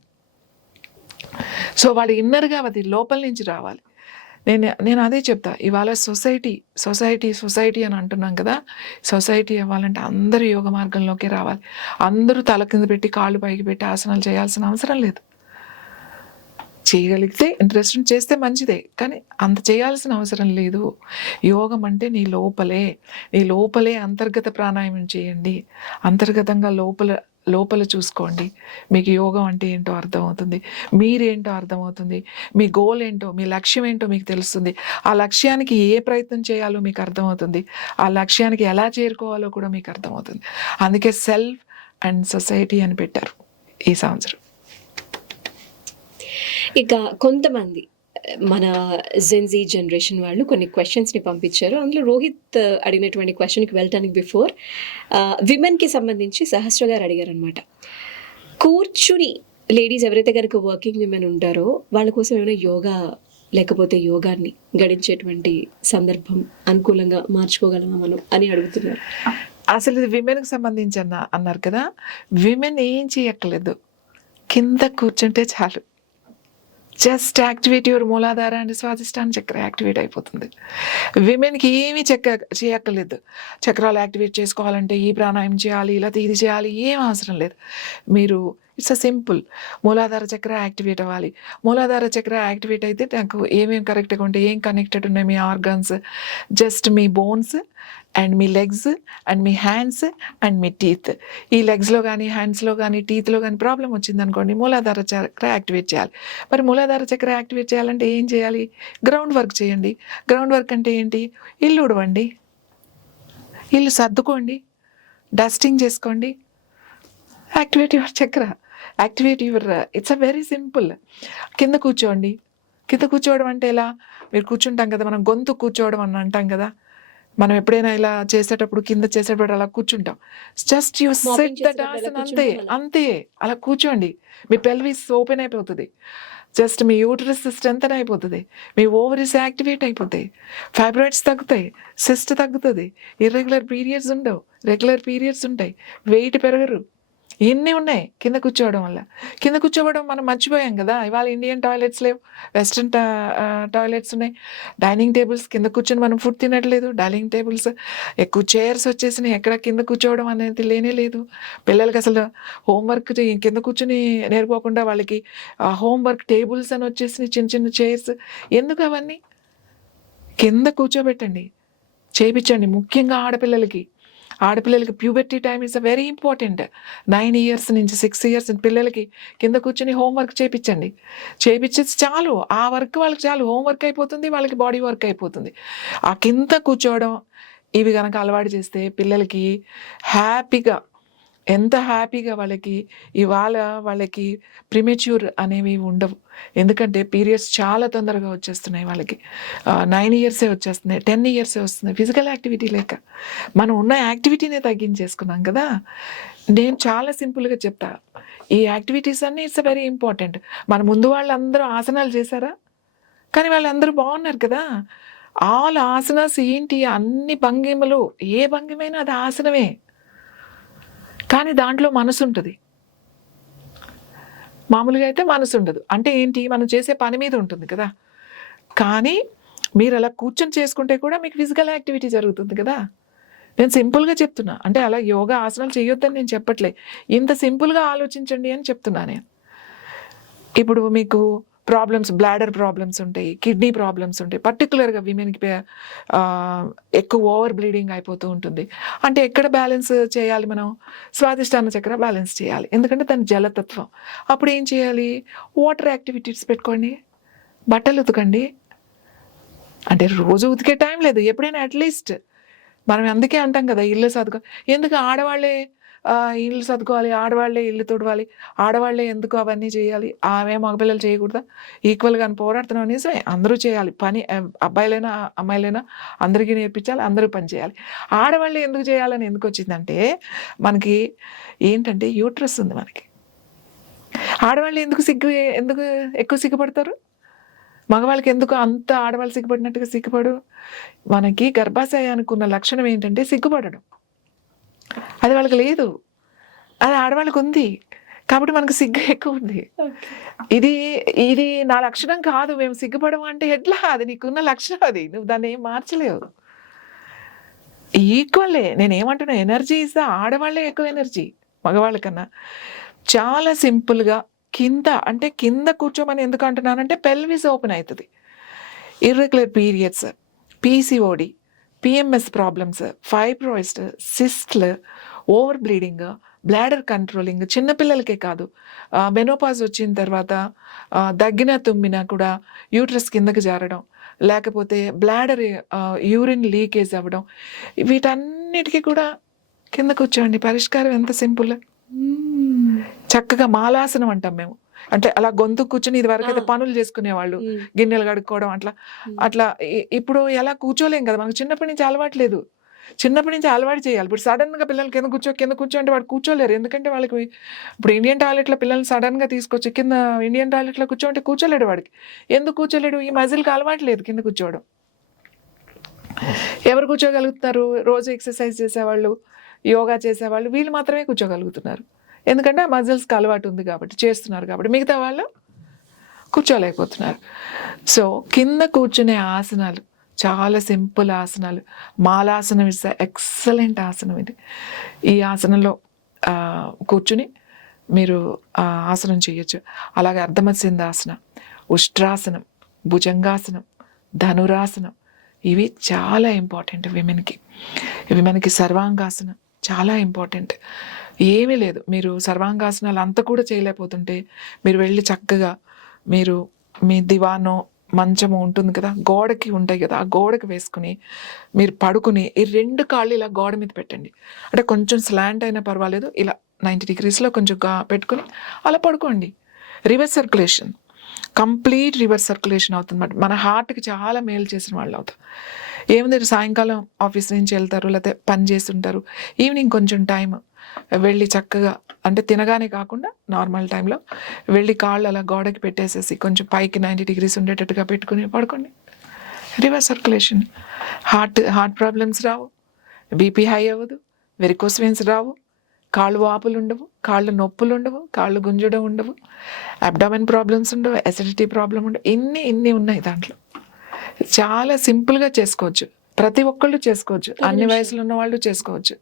సో వాడు ఇన్నర్గా అది లోపల నుంచి రావాలి. నేను అదే చెప్తా. ఇవాళ సొసైటీ అని అంటున్నాం కదా, సొసైటీ అవ్వాలంటే అందరూ యోగ మార్గంలోకి రావాలి. అందరూ తల కింద పెట్టి కాళ్ళు పైకి పెట్టి ఆసనాలు చేయాల్సిన అవసరం లేదు. చేయగలిగితే ఇంట్రెస్ట్ చేస్తే మంచిదే, కానీ అంత చేయాల్సిన అవసరం లేదు. యోగం అంటే నీ లోపలే అంతర్గత ప్రాణాయామం చేయండి. అంతర్గతంగా లోపల చూసుకోండి. మీకు యోగం అంటే ఏంటో అర్థమవుతుంది, మీరేంటో అర్థమవుతుంది, మీ గోల్ ఏంటో, మీ లక్ష్యం ఏంటో మీకు తెలుస్తుంది. ఆ లక్ష్యానికి ఏ ప్రయత్నం చేయాలో మీకు అర్థమవుతుంది, ఆ లక్ష్యానికి ఎలా చేరుకోవాలో కూడా మీకు అర్థమవుతుంది. అందుకే సెల్ఫ్ అండ్ సొసైటీ అని పెట్టారు ఈ సంవత్సరం. ఇక కొంతమంది మన జెన్జీ జనరేషన్ వాళ్ళు కొన్ని క్వశ్చన్స్ని పంపించారు. అందులో రోహిత్ అడిగినటువంటి క్వశ్చన్కి వెళ్ళటానికి బిఫోర్ విమెన్కి సంబంధించి సహస్ర గారు అడిగారు అనమాట. కూర్చుని లేడీస్ ఎవరైతే కనుక వర్కింగ్ విమెన్ ఉంటారో వాళ్ళ కోసం ఏమైనా యోగా లేకపోతే యోగాన్ని గడించేటువంటి సందర్భం అనుకూలంగా మార్చుకోగలమా మనం అని అడుగుతున్నారు. అసలు ఇది విమెన్కి సంబంధించి అన్నారు కదా, విమెన్ ఏం చేయక్కర్లేదు, కింద కూర్చుంటే చాలు. జస్ట్ యాక్టివేట్ యువర్ మూలాధార అండ్ స్వాదిష్టాన చక్ర యాక్టివేట్ అయిపోతుంది. విమెన్కి ఏమీ చేయక్కర్లేదు. చక్రాలు యాక్టివేట్ చేసుకోవాలంటే ఈ ప్రాణాయామం చేయాలి, ఇలా ఇది చేయాలి, ఏం అవసరం లేదు. మీరు ఇట్స్ అ సింపుల్. మూలాధార చక్ర యాక్టివేట్ అవ్వాలి. మూలాధార చక్ర యాక్టివేట్ అయితే నాకు ఏమేమి కరెక్ట్గా ఉంటాయి, ఏం కనెక్టెడ్ ఉన్నాయి మీ ఆర్గాన్స్, జస్ట్ మీ బోన్స్ అండ్ మీ లెగ్స్ అండ్ మీ హ్యాండ్స్ అండ్ మీ టీత్. ఈ లెగ్స్లో కానీ హ్యాండ్స్లో కానీ టీత్లో కానీ ప్రాబ్లం వచ్చింది అనుకోండి, మూలాధార చక్ర యాక్టివేట్ చేయాలి. మరి మూలాధార చక్ర యాక్టివేట్ చేయాలంటే ఏం చేయాలి? గ్రౌండ్ వర్క్ చేయండి. గ్రౌండ్ వర్క్ అంటే ఏంటి? ఇల్లు ఉడవండి, ఇల్లు సర్దుకోండి, డస్టింగ్ చేసుకోండి. యాక్టివేట్ యువర్ చక్ర, activate your, it's a very simple. కింద కూర్చోండి. కింద కూర్చోవడం అంటే ఎలా? మీరు కూర్చుంటాం కదా, మనం గొంతు కూర్చోవడం అని అంటాం కదా, మనం ఎప్పుడైనా ఇలా చేసేటప్పుడు కింద చేసేటప్పుడు అలా కూర్చుంటాం. Just you Mopping set that చేసేటప్పుడు ఎలా ఆసన్, అంతే కూర్చుంటాం అలా. అంతే. అలా కూర్చోండి. మీ పెల్విస్ ఓపెన్ అయిపోతుంది, జస్ట్ మీ యూటరస్ స్ట్రెంథన్ అయిపోతుంది, మీ ఓవరీస్ యాక్టివేట్ అయిపోతాయి, ఫైబ్రాయిడ్స్ తగ్గుతాయి, సిస్ట్ తగ్గుతుంది, ఇర్రెగ్యులర్ పీరియడ్స్ ఉండవు, రెగ్యులర్ పీరియడ్స్ ఉంటాయి, వెయిట్ పెరగరు. ఇన్ని ఉన్నాయి కింద కూర్చోవడం వల్ల. కింద కూర్చోవడం మనం మర్చిపోయాం కదా, ఇవాళ ఇండియన్ టాయిలెట్స్ లేవు, వెస్ట్రన్ టాయిలెట్స్ ఉన్నాయి. డైనింగ్ టేబుల్స్ కింద కూర్చొని మనం ఫుడ్ తినట్లేదు. డైనింగ్ టేబుల్స్ ఎక్కువ చైర్స్ వచ్చేసినాయి, ఎక్కడ కింద కూర్చోవడం అనేది లేనే లేదు. పిల్లలకి అసలు హోంవర్క్ కింద కూర్చొని నేర్పోకుండా వాళ్ళకి హోంవర్క్ టేబుల్స్ అని వచ్చేసినాయి, చిన్న చిన్న చైర్స్. ఎందుకు అవన్నీ? కింద కూర్చోబెట్టండి, చేయించండి. ముఖ్యంగా ఆడపిల్లలకి puberty time is a very important. 9 years నుంచి 6 years పిల్లలకి కింద కూర్చొని హోంవర్క్ చేయించండి. చేయించేసి చాలు, ఆ వర్క్ వాళ్ళకి చాలు, హోంవర్క్ అయిపోతుంది, వాళ్ళకి బాడీ వర్క్ అయిపోతుంది. ఆ కింద కూర్చోవడం ఇవి కనుక అలవాటు చేస్తే పిల్లలకి హ్యాపీగా, ఎంత హ్యాపీగా వాళ్ళకి ఇవాళ వాళ్ళకి ప్రిమెచ్యూర్ అనేవి ఉండవు. ఎందుకంటే పీరియడ్స్ చాలా తొందరగా వచ్చేస్తున్నాయి వాళ్ళకి. 9 years వచ్చేస్తున్నాయి, 10 years వస్తున్నాయి, ఫిజికల్ యాక్టివిటీ లేక. మనం ఉన్న యాక్టివిటీనే తగ్గించేసుకున్నాం కదా. నేను చాలా సింపుల్గా చెప్తా, ఈ యాక్టివిటీస్ అన్నీ ఇట్స్ వెరీ ఇంపార్టెంట్. మన ముందు వాళ్ళందరూ ఆసనాలు చేశారా? కానీ వాళ్ళందరూ బాగున్నారు కదా. ఆల్ ఆసనాస్ ఏంటి? అన్ని భంగిమలు, ఏ భంగిమైనా అది ఆసనమే, కానీ దాంట్లో మనసు ఉంటుంది. మామూలుగా అయితే మనసు ఉండదు. అంటే ఏంటి? మనం చేసే పని మీద ఉంటుంది కదా. కానీ మీరు అలా కూర్చొని చేసుకుంటే కూడా మీకు ఫిజికల్ యాక్టివిటీ జరుగుతుంది కదా. నేను సింపుల్గా చెప్తున్నా, అంటే అలా యోగా ఆసనాలు చేయొద్దని నేను చెప్పట్లే, ఇంత సింపుల్గా ఆలోచించండి అని చెప్తున్నా నేను. ఇప్పుడు మీకు ప్రాబ్లమ్స్, బ్లాడర్ ప్రాబ్లమ్స్ ఉంటాయి, కిడ్నీ ప్రాబ్లమ్స్ ఉంటాయి, పర్టికులర్గా విమెన్కి ఎక్కువ ఓవర్ బ్లీడింగ్ అయిపోతూ ఉంటుంది. అంటే ఎక్కడ బ్యాలెన్స్ చేయాలి మనం? స్వాదిష్టాన చక్ర బ్యాలెన్స్ చేయాలి, ఎందుకంటే దాని జలతత్వం. అప్పుడు ఏం చేయాలి? వాటర్ యాక్టివిటీస్ పెట్టుకోండి, బట్టలు ఉతకండి. అంటే రోజు ఉతికే టైం లేదు, ఎప్పుడైనా అట్లీస్ట్ మనం అందుకే అంటాం కదా ఇల్లు సర్దుకో. ఎందుకు ఆడవాళ్ళే ఇల్లు సర్దుకోవాలి, ఆడవాళ్ళే ఇల్లు తుడవాలి, ఆడవాళ్ళే ఎందుకు అవన్నీ చేయాలి? ఆమె మగపిల్లలు చేయకూడదా? ఈక్వల్గా పోరాడుతున్నాం, నిజమే, అందరూ చేయాలి పని, అబ్బాయిలైనా అమ్మాయిలైనా అందరికీ నేర్పించాలి, అందరూ పని చేయాలి. ఆడవాళ్ళే ఎందుకు చేయాలని ఎందుకు వచ్చిందంటే, మనకి ఏంటంటే యూట్రస్ ఉంది మనకి. ఆడవాళ్ళు ఎందుకు ఎక్కువ సిగ్గుపడతారు? మగవాళ్ళకి ఎందుకు అంత ఆడవాళ్ళు సిగ్గుపడినట్టుగా సిగ్గుపడు? మనకి గర్భాశయానికి ఉన్న లక్షణం ఏంటంటే సిగ్గుపడడం. అది వాళ్ళకి లేదు, అది ఆడవాళ్ళకి ఉంది. కాబట్టి మనకు సిగ్గు ఎక్కువ ఉంది. ఇది నా లక్షణం కాదు, మేము సిగ్గుపడము అంటే ఎట్లా? అది నీకున్న లక్షణం, అది నువ్వు దాన్ని ఏం మార్చలేవు. ఈక్వల్లే నేనేమంటున్నా, ఎనర్జీ ఇస్తా, ఆడవాళ్ళే ఎక్కువ ఎనర్జీ మగవాళ్ళ కన్నా. చాలా సింపుల్గా కింద కూర్చోమని ఎందుకు అంటున్నానంటే, పెల్విస్ ఓపెన్ అవుతుంది. Irregular periods, PCOD, PMS problems, fibroids, సిస్ట్లు, ఓవర్ బ్లీడింగ్, బ్లాడర్ కంట్రోలింగ్, చిన్నపిల్లలకే కాదు, మెనోపాజ్ వచ్చిన తర్వాత దగ్గిన తుమ్మినా కూడా యూట్రస్ కిందకి జారడం, లేకపోతే బ్లాడర్ యూరిన్ లీకేజ్ అవ్వడం, వీటన్నిటికీ కూడా కింద కూర్చోండి. పరిష్కారం ఎంత సింపుల్. చక్కగా మాలాసనం అంటాం మేము. అంటే అలా గొంతు కూర్చొని, ఇది వరకు అయితే పనులు చేసుకునేవాళ్ళు, గిన్నెలు కడుక్కోవడం అట్లా ఇప్పుడు ఎలా కూర్చోలేం కదా, మనకు చిన్నప్పటి నుంచి అలవాట్లేదు. చిన్నప్పటి నుంచి అలవాటు చేయాలి. ఇప్పుడు సడన్గా పిల్లలు కింద కూర్చో అంటే వాడు కూర్చోలేరు. ఎందుకంటే వాళ్ళకి ఇప్పుడు ఇండియన్ టాయిలెట్లో పిల్లల్ని సడన్గా తీసుకొచ్చి కింద ఇండియన్ టాయిలెట్లో కూర్చోంటే కూర్చోలేడు వాడికి. ఎందుకు కూర్చోలేడు? ఈ మజిల్కి అలవాట్లేదు కింద కూర్చోవడం. ఎవరు కూర్చోగలుగుతున్నారు? రోజు ఎక్సర్సైజ్ చేసేవాళ్ళు, యోగా చేసేవాళ్ళు, వీళ్ళు మాత్రమే కూర్చోగలుగుతున్నారు. ఎందుకంటే ఆ మజిల్స్కి అలవాటు ఉంది కాబట్టి, చేస్తున్నారు కాబట్టి. మిగతా వాళ్ళు కూర్చోలేకపోతున్నారు. సో కింద కూర్చునే ఆసనాలు చాలా సింపుల్ ఆసనాలు. మాలాసనం ఇస్ ఎక్సలెంట్ ఆసనం ఇది. ఈ ఆసనంలో కూర్చుని మీరు ఆసనం చేయొచ్చు. అలాగే అర్ధమత్స్యందాసన, ఉష్ట్రాసనం, భుజంగాసనం, ధనురాసనం, ఇవి చాలా ఇంపార్టెంట్ విమెన్కి. విమెన్కి సర్వాంగాసనం చాలా ఇంపార్టెంట్. ఏమీ లేదు, మీరు సర్వాంగాసనాలు అంతా కూడా చేయలేకపోతుంటే మీరు వెళ్ళి చక్కగా మీరు మీ దివానో మంచము ఉంటుంది కదా, గోడకి ఉంటాయి కదా, ఆ గోడకి వేసుకుని మీరు పడుకుని ఈ 2 కాళ్ళు ఇలా గోడ మీద పెట్టండి. అంటే కొంచెం స్లాంట్ అయినా పర్వాలేదు, ఇలా 90 degreesలో కొంచెం పెట్టుకుని అలా పడుకోండి. Reverse circulation, complete reverse circulation అవుతుంది అన్నమాట. మన హార్ట్కి చాలా మేలు చేసిన వాళ్ళు అవుతారు. ఏముంది, సాయంకాలం ఆఫీస్ నుంచి వెళ్తారు, లేకపోతే పని చేస్తుంటారు, ఈవినింగ్ కొంచెం టైం వెళ్ళి చక్కగా, అంటే తినగానే కాకుండా నార్మల్ టైంలో వెళ్ళి కాళ్ళు అలా గోడకి పెట్టేసేసి కొంచెం పైకి 90 degrees ఉండేటట్టుగా పెట్టుకుని పడుకోండి. రివర్స్ సర్క్యులేషన్, హార్ట్ ప్రాబ్లమ్స్ రావు, బీపీ హై అవ్వదు, వెరికోస్ వెయిన్స్ రావు, కాళ్ళు వాపులు ఉండవు, కాళ్ళు నొప్పులు ఉండవు, కాళ్ళు గుంజడం ఉండవు, అబ్డామెన్ ప్రాబ్లమ్స్ ఉండవు, అసిడిటీ ప్రాబ్లం ఉండవు. ఇన్ని ఉన్నాయి దాంట్లో. చాలా సింపుల్గా చేసుకోవచ్చు, ప్రతి ఒక్కళ్ళు చేసుకోవచ్చు, అన్ని వయసులో ఉన్న వాళ్ళు చేసుకోవచ్చు.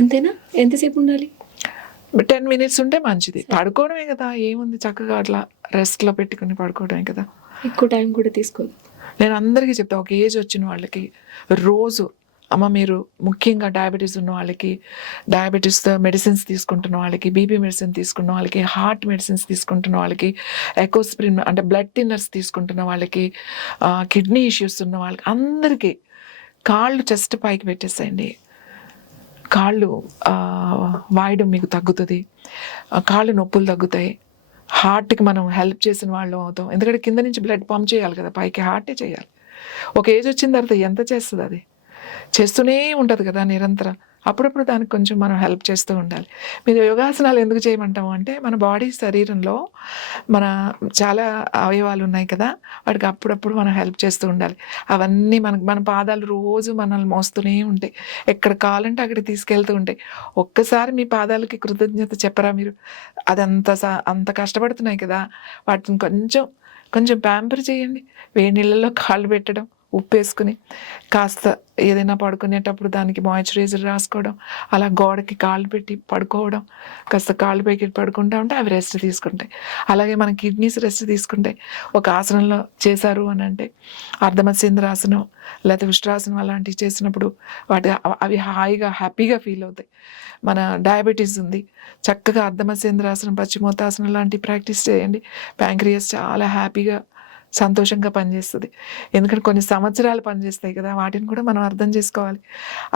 అంతేనా? ఎంతసేపు ఉండాలి? 10 minutes ఉంటే మంచిది. పడుకోవడమే కదా, ఏముంది, చక్కగా అట్లా రెస్ట్లో పెట్టుకుని పడుకోవడమే కదా. ఎక్కువ టైం కూడా తీసుకోదు. నేను అందరికీ చెప్తా, ఒక ఏజ్ వచ్చిన వాళ్ళకి రోజు అమ్మ మీరు, ముఖ్యంగా డయాబెటీస్ ఉన్న వాళ్ళకి, డయాబెటీస్ మెడిసిన్స్ తీసుకుంటున్న వాళ్ళకి, బీపీ మెడిసిన్ తీసుకున్న వాళ్ళకి, హార్ట్ మెడిసిన్స్ తీసుకుంటున్న వాళ్ళకి, ఎకోస్ప్రిన్ అంటే బ్లడ్ థిన్నర్స్ తీసుకుంటున్న వాళ్ళకి, కిడ్నీ ఇష్యూస్ ఉన్న వాళ్ళకి అందరికీ కాళ్ళు చెస్ట్ పైకి పెట్టేసేయండి. కాళ్ళు వాయడం మీకు తగ్గుతుంది, కాళ్ళు నొప్పులు తగ్గుతాయి, హార్ట్కి మనం హెల్ప్ చేసిన వాళ్ళు అవుతాం. ఎందుకంటే కింద నుంచి బ్లడ్ పంప్ చేయాలి కదా, పైకి హార్టే చేయాలి. ఒక ఏజ్ వచ్చిన తర్వాత ఎంత చేస్తుంది, అది చేస్తూనే ఉంటుంది కదా నిరంతరం. అప్పుడప్పుడు దానికి కొంచెం మనం హెల్ప్ చేస్తూ ఉండాలి. మీరు యోగాసనాలు ఎందుకు చేయమంటాము అంటే, మన బాడీ శరీరంలో మన చాలా అవయవాలు ఉన్నాయి కదా, వాటికి అప్పుడప్పుడు మనం హెల్ప్ చేస్తూ ఉండాలి. అవన్నీ మన పాదాలు రోజు మనల్ని మోస్తూనే ఉంటాయి, ఎక్కడ కావాలంటే అక్కడికి తీసుకెళ్తూ ఉంటాయి. ఒక్కసారి మీ పాదాలకి కృతజ్ఞత చెప్పరా మీరు? అది అంత కష్టపడుతున్నాయి కదా, వాటిని కొంచెం ప్యాంపర్ చేయండి. వేడి నీళ్ళల్లో కాళ్ళు పెట్టడం, ఉప్పు వేసుకుని కాస్త ఏదైనా పడుకునేటప్పుడు దానికి మాయిశ్చరైజర్ రాసుకోవడం, అలా గోడకి కాళ్ళు పెట్టి పడుకోవడం, కాస్త కాళ్ళు పైకి పడుకుంటా ఉంటే అవి రెస్ట్ తీసుకుంటాయి. అలాగే మన కిడ్నీస్ రెస్ట్ తీసుకుంటాయి. ఒక ఆసనంలో చేశారు అని అంటే, అర్ధమత్స్యేంద్రాసనం లేకపోతే ఉష్ట్రాసనం అలాంటివి చేసినప్పుడు అవి హ్యాపీగా ఫీల్ అవుతాయి. మన డయాబెటీస్ ఉంది, చక్కగా అర్ధమత్స్యేంద్రాసనం, పశ్చిమోత్తాసనం లాంటి ప్రాక్టీస్ చేయండి. ప్యాంక్రియాస్ చాలా హ్యాపీగా సంతోషంగా పనిచేస్తుంది. ఎందుకంటే కొన్ని సంవత్సరాలు పనిచేస్తాయి కదా, వాటిని కూడా మనం అర్థం చేసుకోవాలి.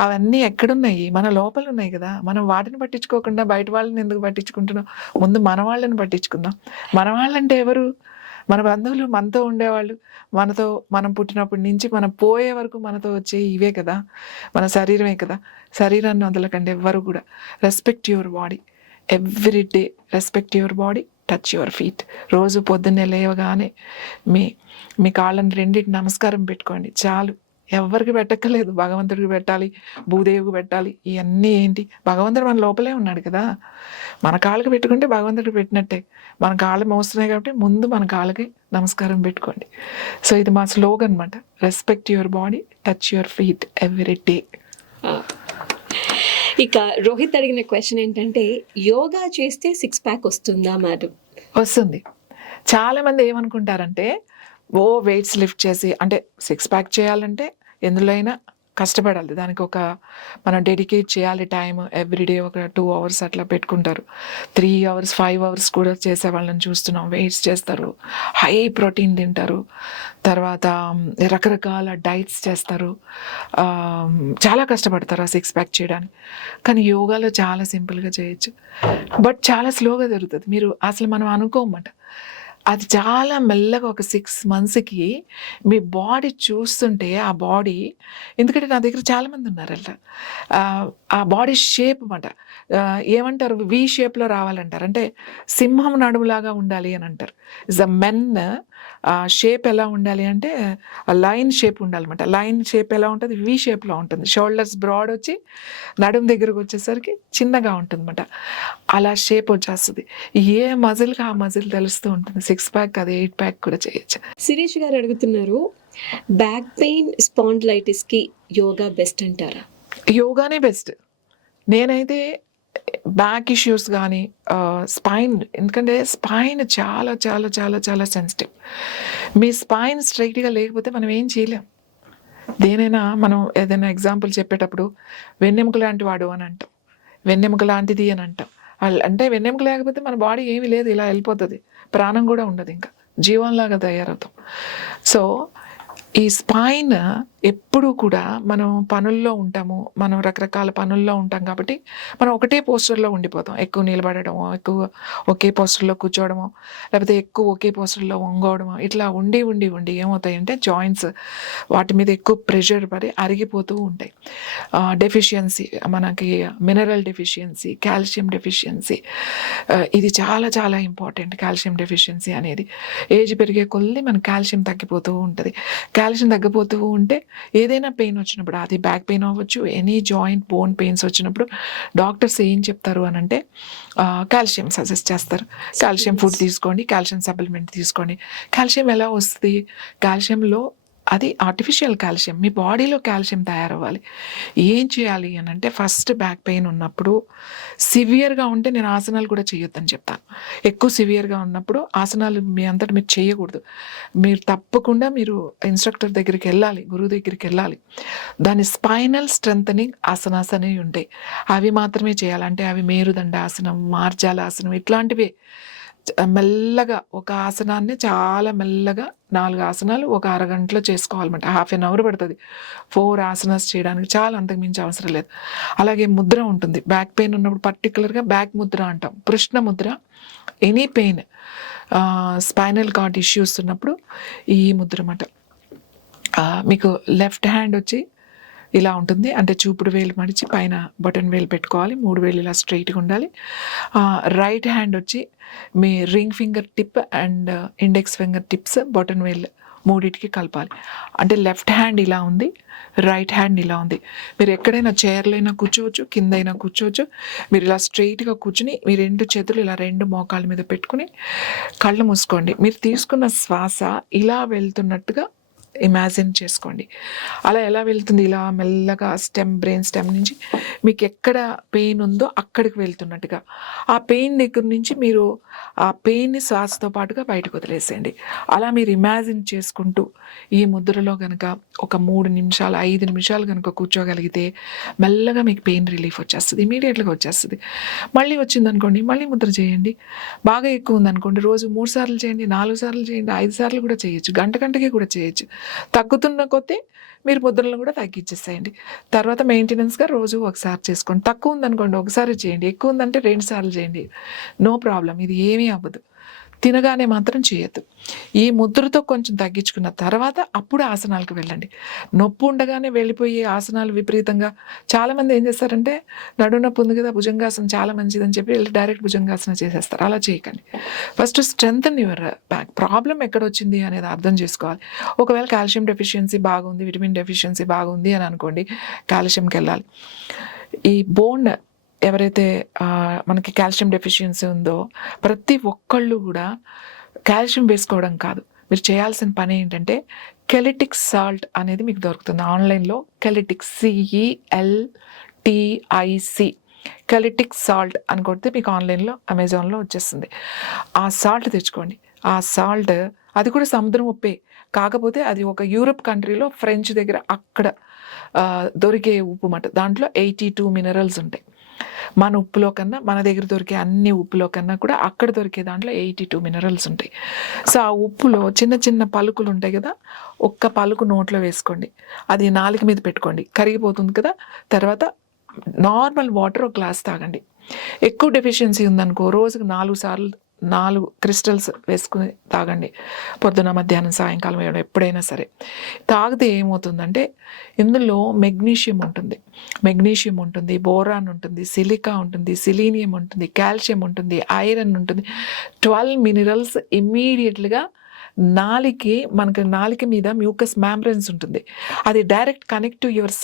అవన్నీ ఎక్కడున్నాయి, మన లోపల ఉన్నాయి కదా. మనం వాటిని పట్టించుకోకుండా బయట వాళ్ళని ఎందుకు పట్టించుకుంటున్నాం? ముందు మన వాళ్ళని పట్టించుకుందాం. మన వాళ్ళంటే ఎవరు? మన బంధువులు, మనతో ఉండేవాళ్ళు, మనం పుట్టినప్పటి నుంచి మనం పోయే వరకు మనతో వచ్చే ఇవే కదా, మన శరీరమే కదా. శరీరాన్ని వదలకండి ఎవ్వరు కూడా. Respect your body every day, respect your body, touch your feet. రోజు పొద్దున్నే లేవగానే మీ కాళ్ళని రెండింటి నమస్కారం పెట్టుకోండి చాలు. ఎవరికి పెట్టక్కర్లేదు, భగవంతుడికి పెట్టాలి, భూదేవికి పెట్టాలి. ఇవన్నీ ఏంటి, భగవంతుడు మన లోపలే ఉన్నాడు కదా. మన కాళ్ళకి పెట్టుకుంటే భగవంతుడికి పెట్టినట్టే. మన కాళ్ళు మోస్తున్నాయి కాబట్టి ముందు మన కాళ్ళకి నమస్కారం పెట్టుకోండి. సో ఇది మా స్లోగన్ అనమాట, respect your body, touch your feet every day. ఇక రోహిత్ అడిగిన క్వశ్చన్ ఏంటంటే, యోగా చేస్తే 6 pack వస్తుందా మేడం? వస్తుంది. చాలామంది ఏమనుకుంటారంటే, వెయిట్స్ లిఫ్ట్ చేసి, అంటే 6 pack చేయాలంటే ఎందులో అయినా కష్టపడాలి, దానికి మనం డెడికేట్ చేయాలి టైం. ఎవ్రీడే ఒక 2 hours అట్లా పెట్టుకుంటారు. 3 hours 5 hours కూడా చేసే వాళ్ళని చూస్తున్నాం. వెయిట్స్ చేస్తారు, హై ప్రోటీన్ తింటారు, తర్వాత రకరకాల డైట్స్ చేస్తారు, చాలా కష్టపడతారు ఆ 6 pack చేయడానికి. కానీ యోగాలో చాలా సింపుల్గా చేయొచ్చు, బట్ చాలా స్లోగా జరుగుతుంది. మనం అనుకోమట, అది చాలా మెల్లగా ఒక 6 monthsకి మీ బాడీ చూస్తుంటే, ఆ బాడీ, ఎందుకంటే నా దగ్గర చాలామంది ఉన్నారు అట్లా, ఆ బాడీ షేప్ అన్నమాట. ఏమంటారు, వి షేప్లో రావాలంటారు, అంటే సింహం నడుములాగా ఉండాలి అని అంటారు. ఇస్ ద మెన్ షేప్ ఎలా ఉండాలి అంటే లైన్ షేప్ ఉండాలన్నమాట. లైన్ షేప్ ఎలా ఉంటుంది, వి షేప్లో ఉంటుంది. షోల్డర్స్ బ్రాడ్ వచ్చి నడుము దగ్గరకు వచ్చేసరికి చిన్నగా ఉంటుంది అన్నమాట. అలా షేప్ వచ్చేస్తుంది. ఏ మజిల్కి ఆ మజిల్ తెలుస్తూ ఉంటుంది. 6 pack అది 8 pack కూడా చేయొచ్చు. శిరీష్ గారు అడుగుతున్నారు, బ్యాక్ పెయిన్, స్పాండిలైటిస్కి యోగా బెస్ట్ అంటారా? యోగానే బెస్ట్. నేనైతే బ్యాక్ ఇష్యూస్ కానీ స్పైన్, ఎందుకంటే స్పైన్ చాలా చాలా చాలా చాలా సెన్సిటివ్. మీ స్పైన్ స్ట్రైట్గా లేకపోతే మనం ఏం చేయలేం. దేనైనా మనం ఏదైనా ఎగ్జాంపుల్ చెప్పేటప్పుడు వెన్నెముక లాంటి వాడు అని అంటాం, వెన్నెముక లాంటిది అని అంటాం. అంటే వెన్నెముక లేకపోతే మన బాడీ ఏమీ లేదు, ఇలా వెళ్ళిపోతుంది, ప్రాణం కూడా ఉండదు, ఇంకా జీవంలాగా తయారవుతాం. సో ఈ స్పైన్ ఎప్పుడూ కూడా మనం పనుల్లో ఉంటాము, మనం రకరకాల పనుల్లో ఉంటాం కాబట్టి మనం ఒకటే పోస్చర్లో ఉండిపోతాం. ఎక్కువ నిలబడటమో, ఎక్కువ ఒకే పోస్చర్లో కూర్చోవడమో, లేకపోతే ఎక్కువ ఒకే పోస్చర్లో వంగోవడమో, ఇట్లా ఉండి ఉండి ఉండి ఏమవుతాయంటే జాయింట్స్ వాటి మీద ఎక్కువ ప్రెషర్ పడి అరిగిపోతూ ఉంటాయి. డెఫిషియన్సీ, మనకి మినరల్ డెఫిషియన్సీ, కాల్షియం డెఫిషియన్సీ, ఇది చాలా చాలా ఇంపార్టెంట్. కాల్షియం డెఫిషియన్సీ అనేది ఏజ్ పెరిగే కొద్దీ మనకు కాల్షియం తగ్గిపోతూ ఉంటుంది. కాల్షియం తగ్గిపోతూ ఉంటే ఏదైనా పెయిన్ వచ్చినప్పుడు, అది బ్యాక్ పెయిన్ అవ్వచ్చు, ఎనీ జాయింట్ బోన్ పెయిన్స్ వచ్చినప్పుడు డాక్టర్స్ ఏం చెప్తారు అని అంటే కాల్షియం సజెస్ట్ చేస్తారు. కాల్షియం ఫుడ్ తీసుకోండి, కాల్షియం సప్లిమెంట్ తీసుకోండి. కాల్షియం ఎలా వస్తుంది? కాల్షియంలో అది ఆర్టిఫిషియల్ కాల్షియం. మీ బాడీలో కాల్షియం తయారవ్వాలి. ఏం చేయాలి అని అంటే ఫస్ట్ బ్యాక్ పెయిన్ ఉన్నప్పుడు సివియర్గా ఉంటే నేను ఆసనాలు కూడా చేయొద్దని చెప్తాను. ఎక్కువ సివియర్గా ఉన్నప్పుడు ఆసనాలు మీ అంతటా మీరు చేయకూడదు. మీరు తప్పకుండా మీరు ఇన్స్ట్రక్టర్ దగ్గరికి వెళ్ళాలి, గురువు దగ్గరికి వెళ్ళాలి. దాని స్పైనల్ స్ట్రెంథనింగ్ ఆసనాస్ అనేవి ఉంటాయి, అవి మాత్రమే చేయాలంటే అవి మేరుదండ ఆసనం, మార్జాల ఆసనం, ఇట్లాంటివి మెల్లగా ఒక ఆసనాన్ని చాలా మెల్లగా 4 ఆసనాలు ఒక అరగంటలో చేసుకోవాలన్నమాట. హాఫ్ ఎన్ అవర్ పడుతుంది 4 ఆసనాస్ చేయడానికి, చాలా అంతకుమించి అవసరం లేదు. అలాగే ముద్ర ఉంటుంది, బ్యాక్ పెయిన్ ఉన్నప్పుడు పర్టికులర్గా బ్యాక్ ముద్ర అంటాం, Krishna Mudra. Any pain, spinal cord issues ఉన్నప్పుడు ఈ ముద్ర అన్నమాట. మీకు లెఫ్ట్ హ్యాండ్ వచ్చి ఇలా ఉంటుంది, అంటే చూపుడు వేలు మడిచి పైన బటన్ వేలు పెట్టుకోవాలి, 3 వేలు ఇలా స్ట్రైట్గా ఉండాలి. రైట్ హ్యాండ్ వచ్చి మీ ring finger tip and index finger tips button వేలు మూడింటికి కలపాలి. అంటే లెఫ్ట్ హ్యాండ్ ఇలా ఉంది, రైట్ హ్యాండ్ ఇలా ఉంది. మీరు ఎక్కడైనా చైర్లో అయినా కూర్చోవచ్చు, కింద అయినా కూర్చోవచ్చు. మీరు ఇలా స్ట్రైట్గా కూర్చుని మీ 2 చేతులు ఇలా 2 మోకాళ్ళ మీద పెట్టుకుని కళ్ళు మూసుకోండి. మీరు తీసుకున్న శ్వాస ఇలా వెళ్తున్నట్టుగా ఇమాజిన్ చేసుకోండి. అలా ఎలా వెళ్తుంది? ఇలా మెల్లగా బ్రెయిన్ స్టెమ్ నుంచి మీకు ఎక్కడ పెయిన్ ఉందో అక్కడికి వెళ్తున్నట్టుగా. ఆ పెయిన్ దగ్గర నుంచి మీరు ఆ పెయిన్ని శ్వాసతో పాటుగా బయటకు వదిలేసేయండి. అలా మీరు ఇమాజిన్ చేసుకుంటూ ఈ ముద్రలో కనుక ఒక 3 నిమిషాలు 5 నిమిషాలు కనుక కూర్చోగలిగితే మెల్లగా మీకు పెయిన్ రిలీఫ్ వచ్చేస్తుంది, ఇమీడియట్గా వచ్చేస్తుంది. మళ్ళీ వచ్చిందనుకోండి, మళ్ళీ ముద్ర చేయండి. బాగా ఎక్కువ ఉందనుకోండి, రోజు 3 సార్లు చేయండి, 4 సార్లు చేయండి, 5 సార్లు కూడా చేయొచ్చు, గంటకి కూడా చేయొచ్చు. తగ్గుతున్న కొద్దీ మీరు ముద్రలను కూడా తగ్గించేసేయండి. తర్వాత మెయింటెనెన్స్గా రోజు ఒకసారి చేసుకోండి. తక్కువ ఉందనుకోండి ఒకసారి చేయండి, ఎక్కువ ఉందంటే 2 సార్లు చేయండి, నో ప్రాబ్లం. ఇది ఏమీ అవ్వదు. తినగానే మాత్రం చేయొద్దు. ఈ ముద్రతో కొంచెం తగ్గించుకున్న తర్వాత అప్పుడు ఆసనాలకు వెళ్ళండి. నొప్పి ఉండగానే వెళ్ళిపోయి ఆసనాలు విపరీతంగా, చాలామంది ఏం చేస్తారంటే నడుము నొప్పి ఉంది కదా భుజంగాసనం చాలా మంచిదని చెప్పి వెళ్ళి డైరెక్ట్ భుజంగాసనం చేసేస్తారు. అలా చేయకండి. First strengthen your back. Problem ఎక్కడ వచ్చింది అనేది అర్థం చేసుకోవాలి. ఒకవేళ కాల్షియం డెఫిషియన్సీ బాగుంది, విటమిన్ డెఫిషియన్సీ బాగుంది అని అనుకోండి, కాల్షియంకి వెళ్ళాలి. ఈ బోన్ ఎవరైతే మనకి కాల్షియం డెఫిషియన్సీ ఉందో ప్రతి ఒక్కళ్ళు కూడా కాల్షియం వేసుకోవడం కాదు, మీరు చేయాల్సిన పని ఏంటంటే కెలిటిక్ సాల్ట్ అనేది మీకు దొరుకుతుంది ఆన్లైన్లో. కెలిటిక్ CELTIC కెలిటిక్ సాల్ట్ అని కొడితే మీకు ఆన్లైన్లో అమెజాన్లో వచ్చేస్తుంది. ఆ సాల్ట్ తెచ్చుకోండి. ఆ సాల్ట్ అది కూడా సముద్రం ఉప్పే, కాకపోతే అది ఒక యూరప్ కంట్రీలో ఫ్రెంచ్ దగ్గర అక్కడ దొరికే ఉప్పు మాట. దాంట్లో 82 మినరల్స్ ఉంటాయి. మన ఉప్పులో కన్నా, మన దగ్గర దొరికే అన్ని ఉప్పులో కన్నా కూడా అక్కడ దొరికే దాంట్లో 82 మినరల్స్ ఉంటాయి. సో ఆ ఉప్పులో చిన్న చిన్న పలుకులు ఉంటాయి కదా, ఒక్క పలుకు నోట్లో వేసుకోండి, అది నాలుక మీద పెట్టుకోండి, కరిగిపోతుంది కదా. తర్వాత నార్మల్ వాటర్ ఒక గ్లాస్ తాగండి. ఎక్కువ డెఫిషియన్సీ ఉందనుకో రోజుకు 4 సార్లు 4 క్రిస్టల్స్ వేసుకుని తాగండి, పొద్దున మధ్యాహ్నం సాయంకాలం వేయడం ఎప్పుడైనా సరే. తాగితే ఏమవుతుందంటే ఇందులో మెగ్నీషియం ఉంటుంది, బోరాన్ ఉంటుంది, సిలికా ఉంటుంది, సిలీనియం ఉంటుంది, కాల్షియం ఉంటుంది, ఐరన్ ఉంటుంది, 12 మినరల్స్ ఇమ్మీడియట్గా మనకి నాలిక మీద మ్యూకస్ మ్యాంబ్రెన్స్ ఉంటుంది, అది direct connect to your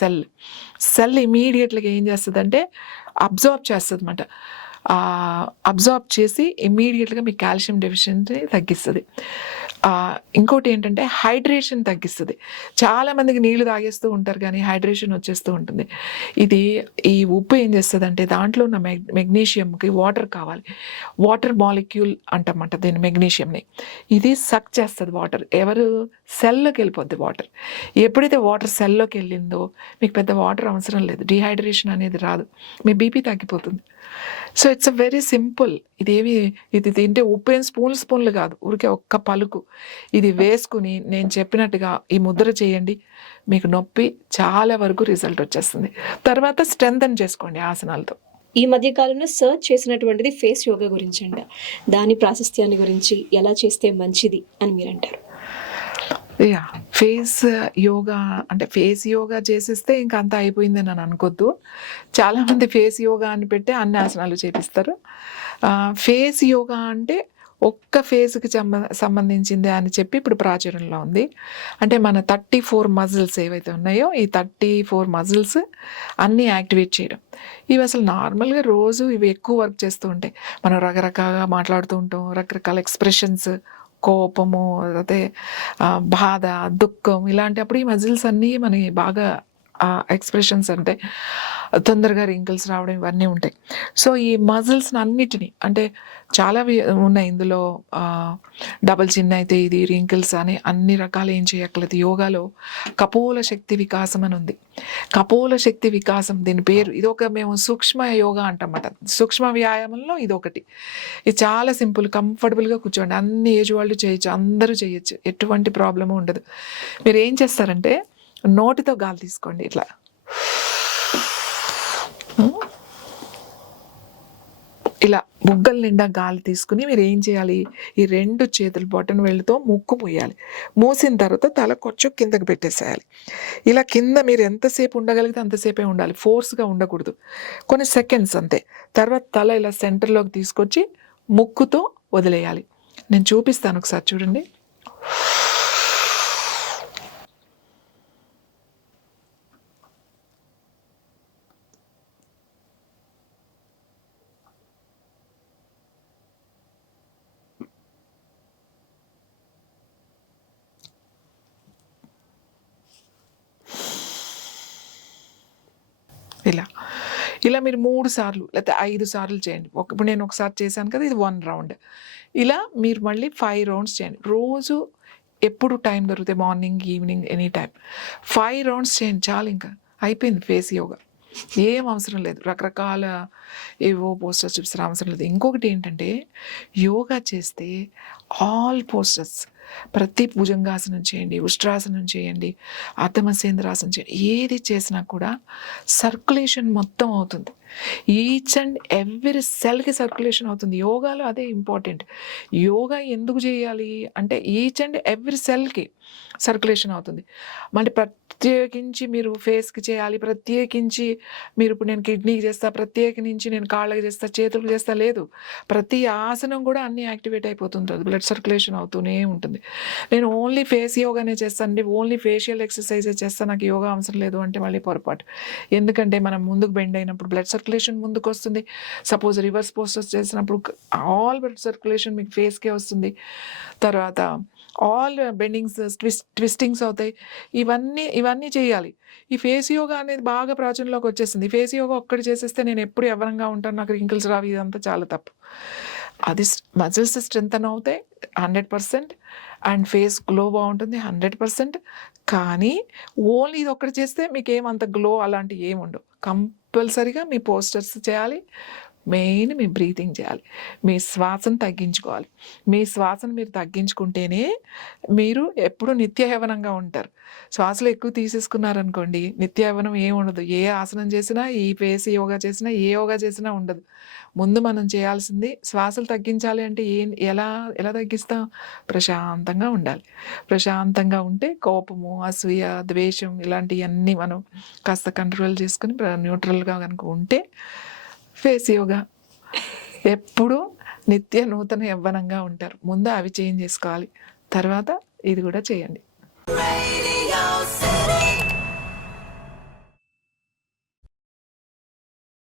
cell ఇమీడియట్గా ఏం చేస్తుంది అంటే అబ్జార్బ్ చేస్తుంది అన్నమాట. అబ్జార్బ్ చేసి ఇమ్మీడియట్గా మీ కాల్షియం డెఫిషియన్సీ తగ్గిస్తుంది. ఇంకోటి ఏంటంటే హైడ్రేషన్ తగ్గిస్తుంది. చాలామందికి నీళ్లు తాగేస్తూ ఉంటారు కానీ హైడ్రేషన్ వచ్చేస్తూ ఉంటుంది. ఈ ఉప్పు ఏం చేస్తుంది అంటే దాంట్లో ఉన్న మెగ్నీషియంకి వాటర్ కావాలి. వాటర్ మాలిక్యూల్ అంటమాట దీన్ని, మెగ్నీషియంని. ఇది సక్ చేస్తుంది వాటర్. సెల్లోకి వెళ్ళిపోద్ది వాటర్. ఎప్పుడైతే వాటర్ సెల్లోకి వెళ్ళిందో మీకు పెద్ద వాటర్ అవసరం లేదు, డిహైడ్రేషన్ అనేది రాదు, మీ బీపీ తగ్గిపోతుంది. So it's a very simple. ఇది తింటే ఉప్పు ఏం స్పూన్లు కాదు, ఊరికే ఒక్క పలుకు ఇది వేసుకుని నేను చెప్పినట్టుగా ఈ ముద్ర చేయండి, మీకు నొప్పి చాలా వరకు రిజల్ట్ వచ్చేస్తుంది. తర్వాత స్ట్రెంథన్ చేసుకోండి ఆసనాలతో. ఈ మధ్య కాలంలో సర్చ్ చేసినటువంటిది ఫేస్ యోగా గురించి అంట. దాని ప్రాశస్త్యాన్ని గురించి, ఎలా చేస్తే మంచిది అని మీరు అంటారు? ఫేస్ యోగా అంటే ఫేస్ యోగా చేసేస్తే ఇంకా అంతా అయిపోయిందని అని అనుకోద్దు. చాలామంది ఫేస్ యోగా అని పెట్టి అన్ని ఆసనాలు చేపిస్తారు. ఫేస్ యోగా అంటే ఒక్క ఫేస్కి సంబంధించింది అని చెప్పి ఇప్పుడు ప్రాచుర్యంలో ఉంది. అంటే మన 34 మజిల్స్ ఏవైతే ఉన్నాయో ఈ 34 మజిల్స్ అన్నీ యాక్టివేట్ చేయడం. ఇవి అసలు నార్మల్గా రోజు ఇవి ఎక్కువ వర్క్ చేస్తూ ఉంటాయి. మనం రకరకాలుగా మాట్లాడుతూ ఉంటాం, రకరకాల ఎక్స్ప్రెషన్స్, కోపము, అదే బాధ, దుఃఖం, ఇలాంటప్పుడు ఈ మజిల్స్ అన్నీ మనకి బాగా ఎక్స్ప్రెషన్స్ అంటే తొందరగా రింకిల్స్ రావడం ఇవన్నీ ఉంటాయి. సో ఈ మజిల్స్ అన్నిటినీ అంటే చాలా ఉన్నాయి ఇందులో. డబుల్ చిన్న అయితే ఇది రింకిల్స్ అని అన్ని రకాలు ఏం చేయక్కర్లేదు. యోగాలో కపోల శక్తి వికాసం అని ఉంది. కపోల శక్తి వికాసం దీని పేరు. మేము సూక్ష్మ యోగా అంటామన్నమాట. సూక్ష్మ వ్యాయామంలో ఇది ఒకటి. ఇది చాలా సింపుల్, కంఫర్టబుల్గా కూర్చోండి. అన్ని ఏజ్ వాళ్ళు చేయొచ్చు, అందరూ చేయొచ్చు, ఎటువంటి ప్రాబ్లము ఉండదు. మీరు ఏం చేస్తారంటే నోటితో గాలి తీసుకోండి ఇట్లా. ఇలా బుగ్గల నిండా గాలి తీసుకుని మీరు ఏం చేయాలి, ఈ 2 చేతులు బొటన వేళ్ళతో ముక్కు మూయాలి. మూసిన తర్వాత తల కొంచెం కిందకి పెట్టేసేయాలి. ఇలా కింద మీరు ఎంతసేపు ఉండగలిగితే అంతసేపే ఉండాలి, ఫోర్స్గా ఉండకూడదు. కొన్ని సెకండ్స్ అంతే. తర్వాత తల ఇలా సెంటర్లోకి తీసుకొచ్చి ముక్కుతో వదిలేయాలి. నేను చూపిస్తాను, ఒకసారి చూడండి. ఇలా మీరు 3 సార్లు లేకపోతే 5 సార్లు చేయండి. ఇప్పుడు నేను ఒకసారి చేశాను కదా, ఇది 1 రౌండ్. ఇలా మీరు మళ్ళీ 5 రౌండ్స్ చేయండి. రోజు ఎప్పుడు టైం దొరికితే morning, evening, any time 5 rounds చేయండి చాలు. ఇంకా అయిపోయింది ఫేస్ యోగా. ఏం అవసరం లేదు, రకరకాల ఏవో పోస్టర్స్ చూపిస్తారు, అవసరం లేదు. ఇంకొకటి ఏంటంటే యోగా చేస్తే ఆల్ పోస్టర్స్, ప్రతి భుజంగాసనం చేయండి, ఉష్ట్రాసనం చేయండి, అర్ధమసేంద్రాసనం చేయండి, ఏది చేసినా కూడా సర్క్యులేషన్ మొత్తం అవుతుంది. ఈచ్ అండ్ ఎవ్రీ సెల్కి సర్క్యులేషన్ అవుతుంది. యోగాలో అదే ఇంపార్టెంట్. యోగా ఎందుకు చేయాలి అంటే ఈచ్ అండ్ ఎవ్రీ సెల్కి సర్క్యులేషన్ అవుతుంది. అంటే ప్రత్యేకించి మీరు ఫేస్కి చేయాలి, ప్రత్యేకించి మీరు ఇప్పుడు నేను కిడ్నీకి చేస్తా, ప్రత్యేకించి నేను కాళ్ళకి చేస్తా, చేతులకు చేస్తా, లేదు. ప్రతి ఆసనం కూడా అన్నీ యాక్టివేట్ అయిపోతుంటుంది, బ్లడ్ సర్క్యులేషన్ అవుతూనే ఉంటుంది. నేను ఓన్లీ ఫేస్ యోగానే చేస్తానండి, ఓన్లీ ఫేషియల్ ఎక్సర్సైజెస్ చేస్తాను, నాకు యోగా అవసరం లేదు అంటే మళ్ళీ పొరపాటు. ఎందుకంటే మనం ముందుకు బెండ్ అయినప్పుడు బ్లడ్ సర్క్యులేషన్ ముందుకు వస్తుంది. సపోజ్ రివర్స్ పోస్టర్స్ చేసినప్పుడు ఆల్ బ్లడ్ సర్క్యులేషన్ మీకు ఫేస్కే వస్తుంది. తర్వాత ఆల్ బెండింగ్స్, ట్విస్టింగ్స్ అవుతాయి. ఇవన్నీ చేయాలి. ఈ ఫేస్ యోగా అనేది బాగా ప్రాచుర్యంలోకి వచ్చేసింది. ఫేస్ యోగా ఒక్కటి చేసేస్తే నేను ఎప్పుడు యవ్వనంగా ఉంటాను, నాకు రింకిల్స్ రావు, ఇదంతా చాలా తప్పు. అది మజిల్స్ స్ట్రెంథన్ అవుతాయి 100%, అండ్ ఫేస్ గ్లో బాగుంటుంది 100%. కానీ ఓన్లీ ఇది ఒక్కటి చేస్తే మీకు ఏమంత గ్లో అలాంటివి ఏముండవు. కంపల్సరీగా మీ పోస్టర్స్ చేయాలి, మెయిన్ మీ బ్రీతింగ్ చేయాలి, మీ శ్వాసను తగ్గించుకోవాలి. మీ శ్వాసను మీరు తగ్గించుకుంటేనే మీరు ఎప్పుడు నిత్య యవ్వనంగా ఉంటారు. శ్వాసలు ఎక్కువ తీసేసుకున్నారనుకోండి నిత్య యవ్వనం ఏమి ఉండదు. ఏ ఆసనం చేసినా, ఈ ఫేస్ యోగా చేసినా, ఏ యోగా చేసినా ఉండదు. ముందు మనం చేయాల్సింది శ్వాసలు తగ్గించాలి అంటే ఎలా తగ్గిస్తాం? ప్రశాంతంగా ఉండాలి. ప్రశాంతంగా ఉంటే కోపము, అసూయ, ద్వేషం ఇలాంటివన్నీ మనం కాస్త కంట్రోల్ చేసుకుని న్యూట్రల్గా కనుక ఉంటే ఫేస్ యోగా ఎప్పుడు నిత్య నూతన యవ్వనంగా ఉంటారు. ముందు అవి చేంజ్ చేసుకోవాలి, తర్వాత ఇది కూడా చేయండి.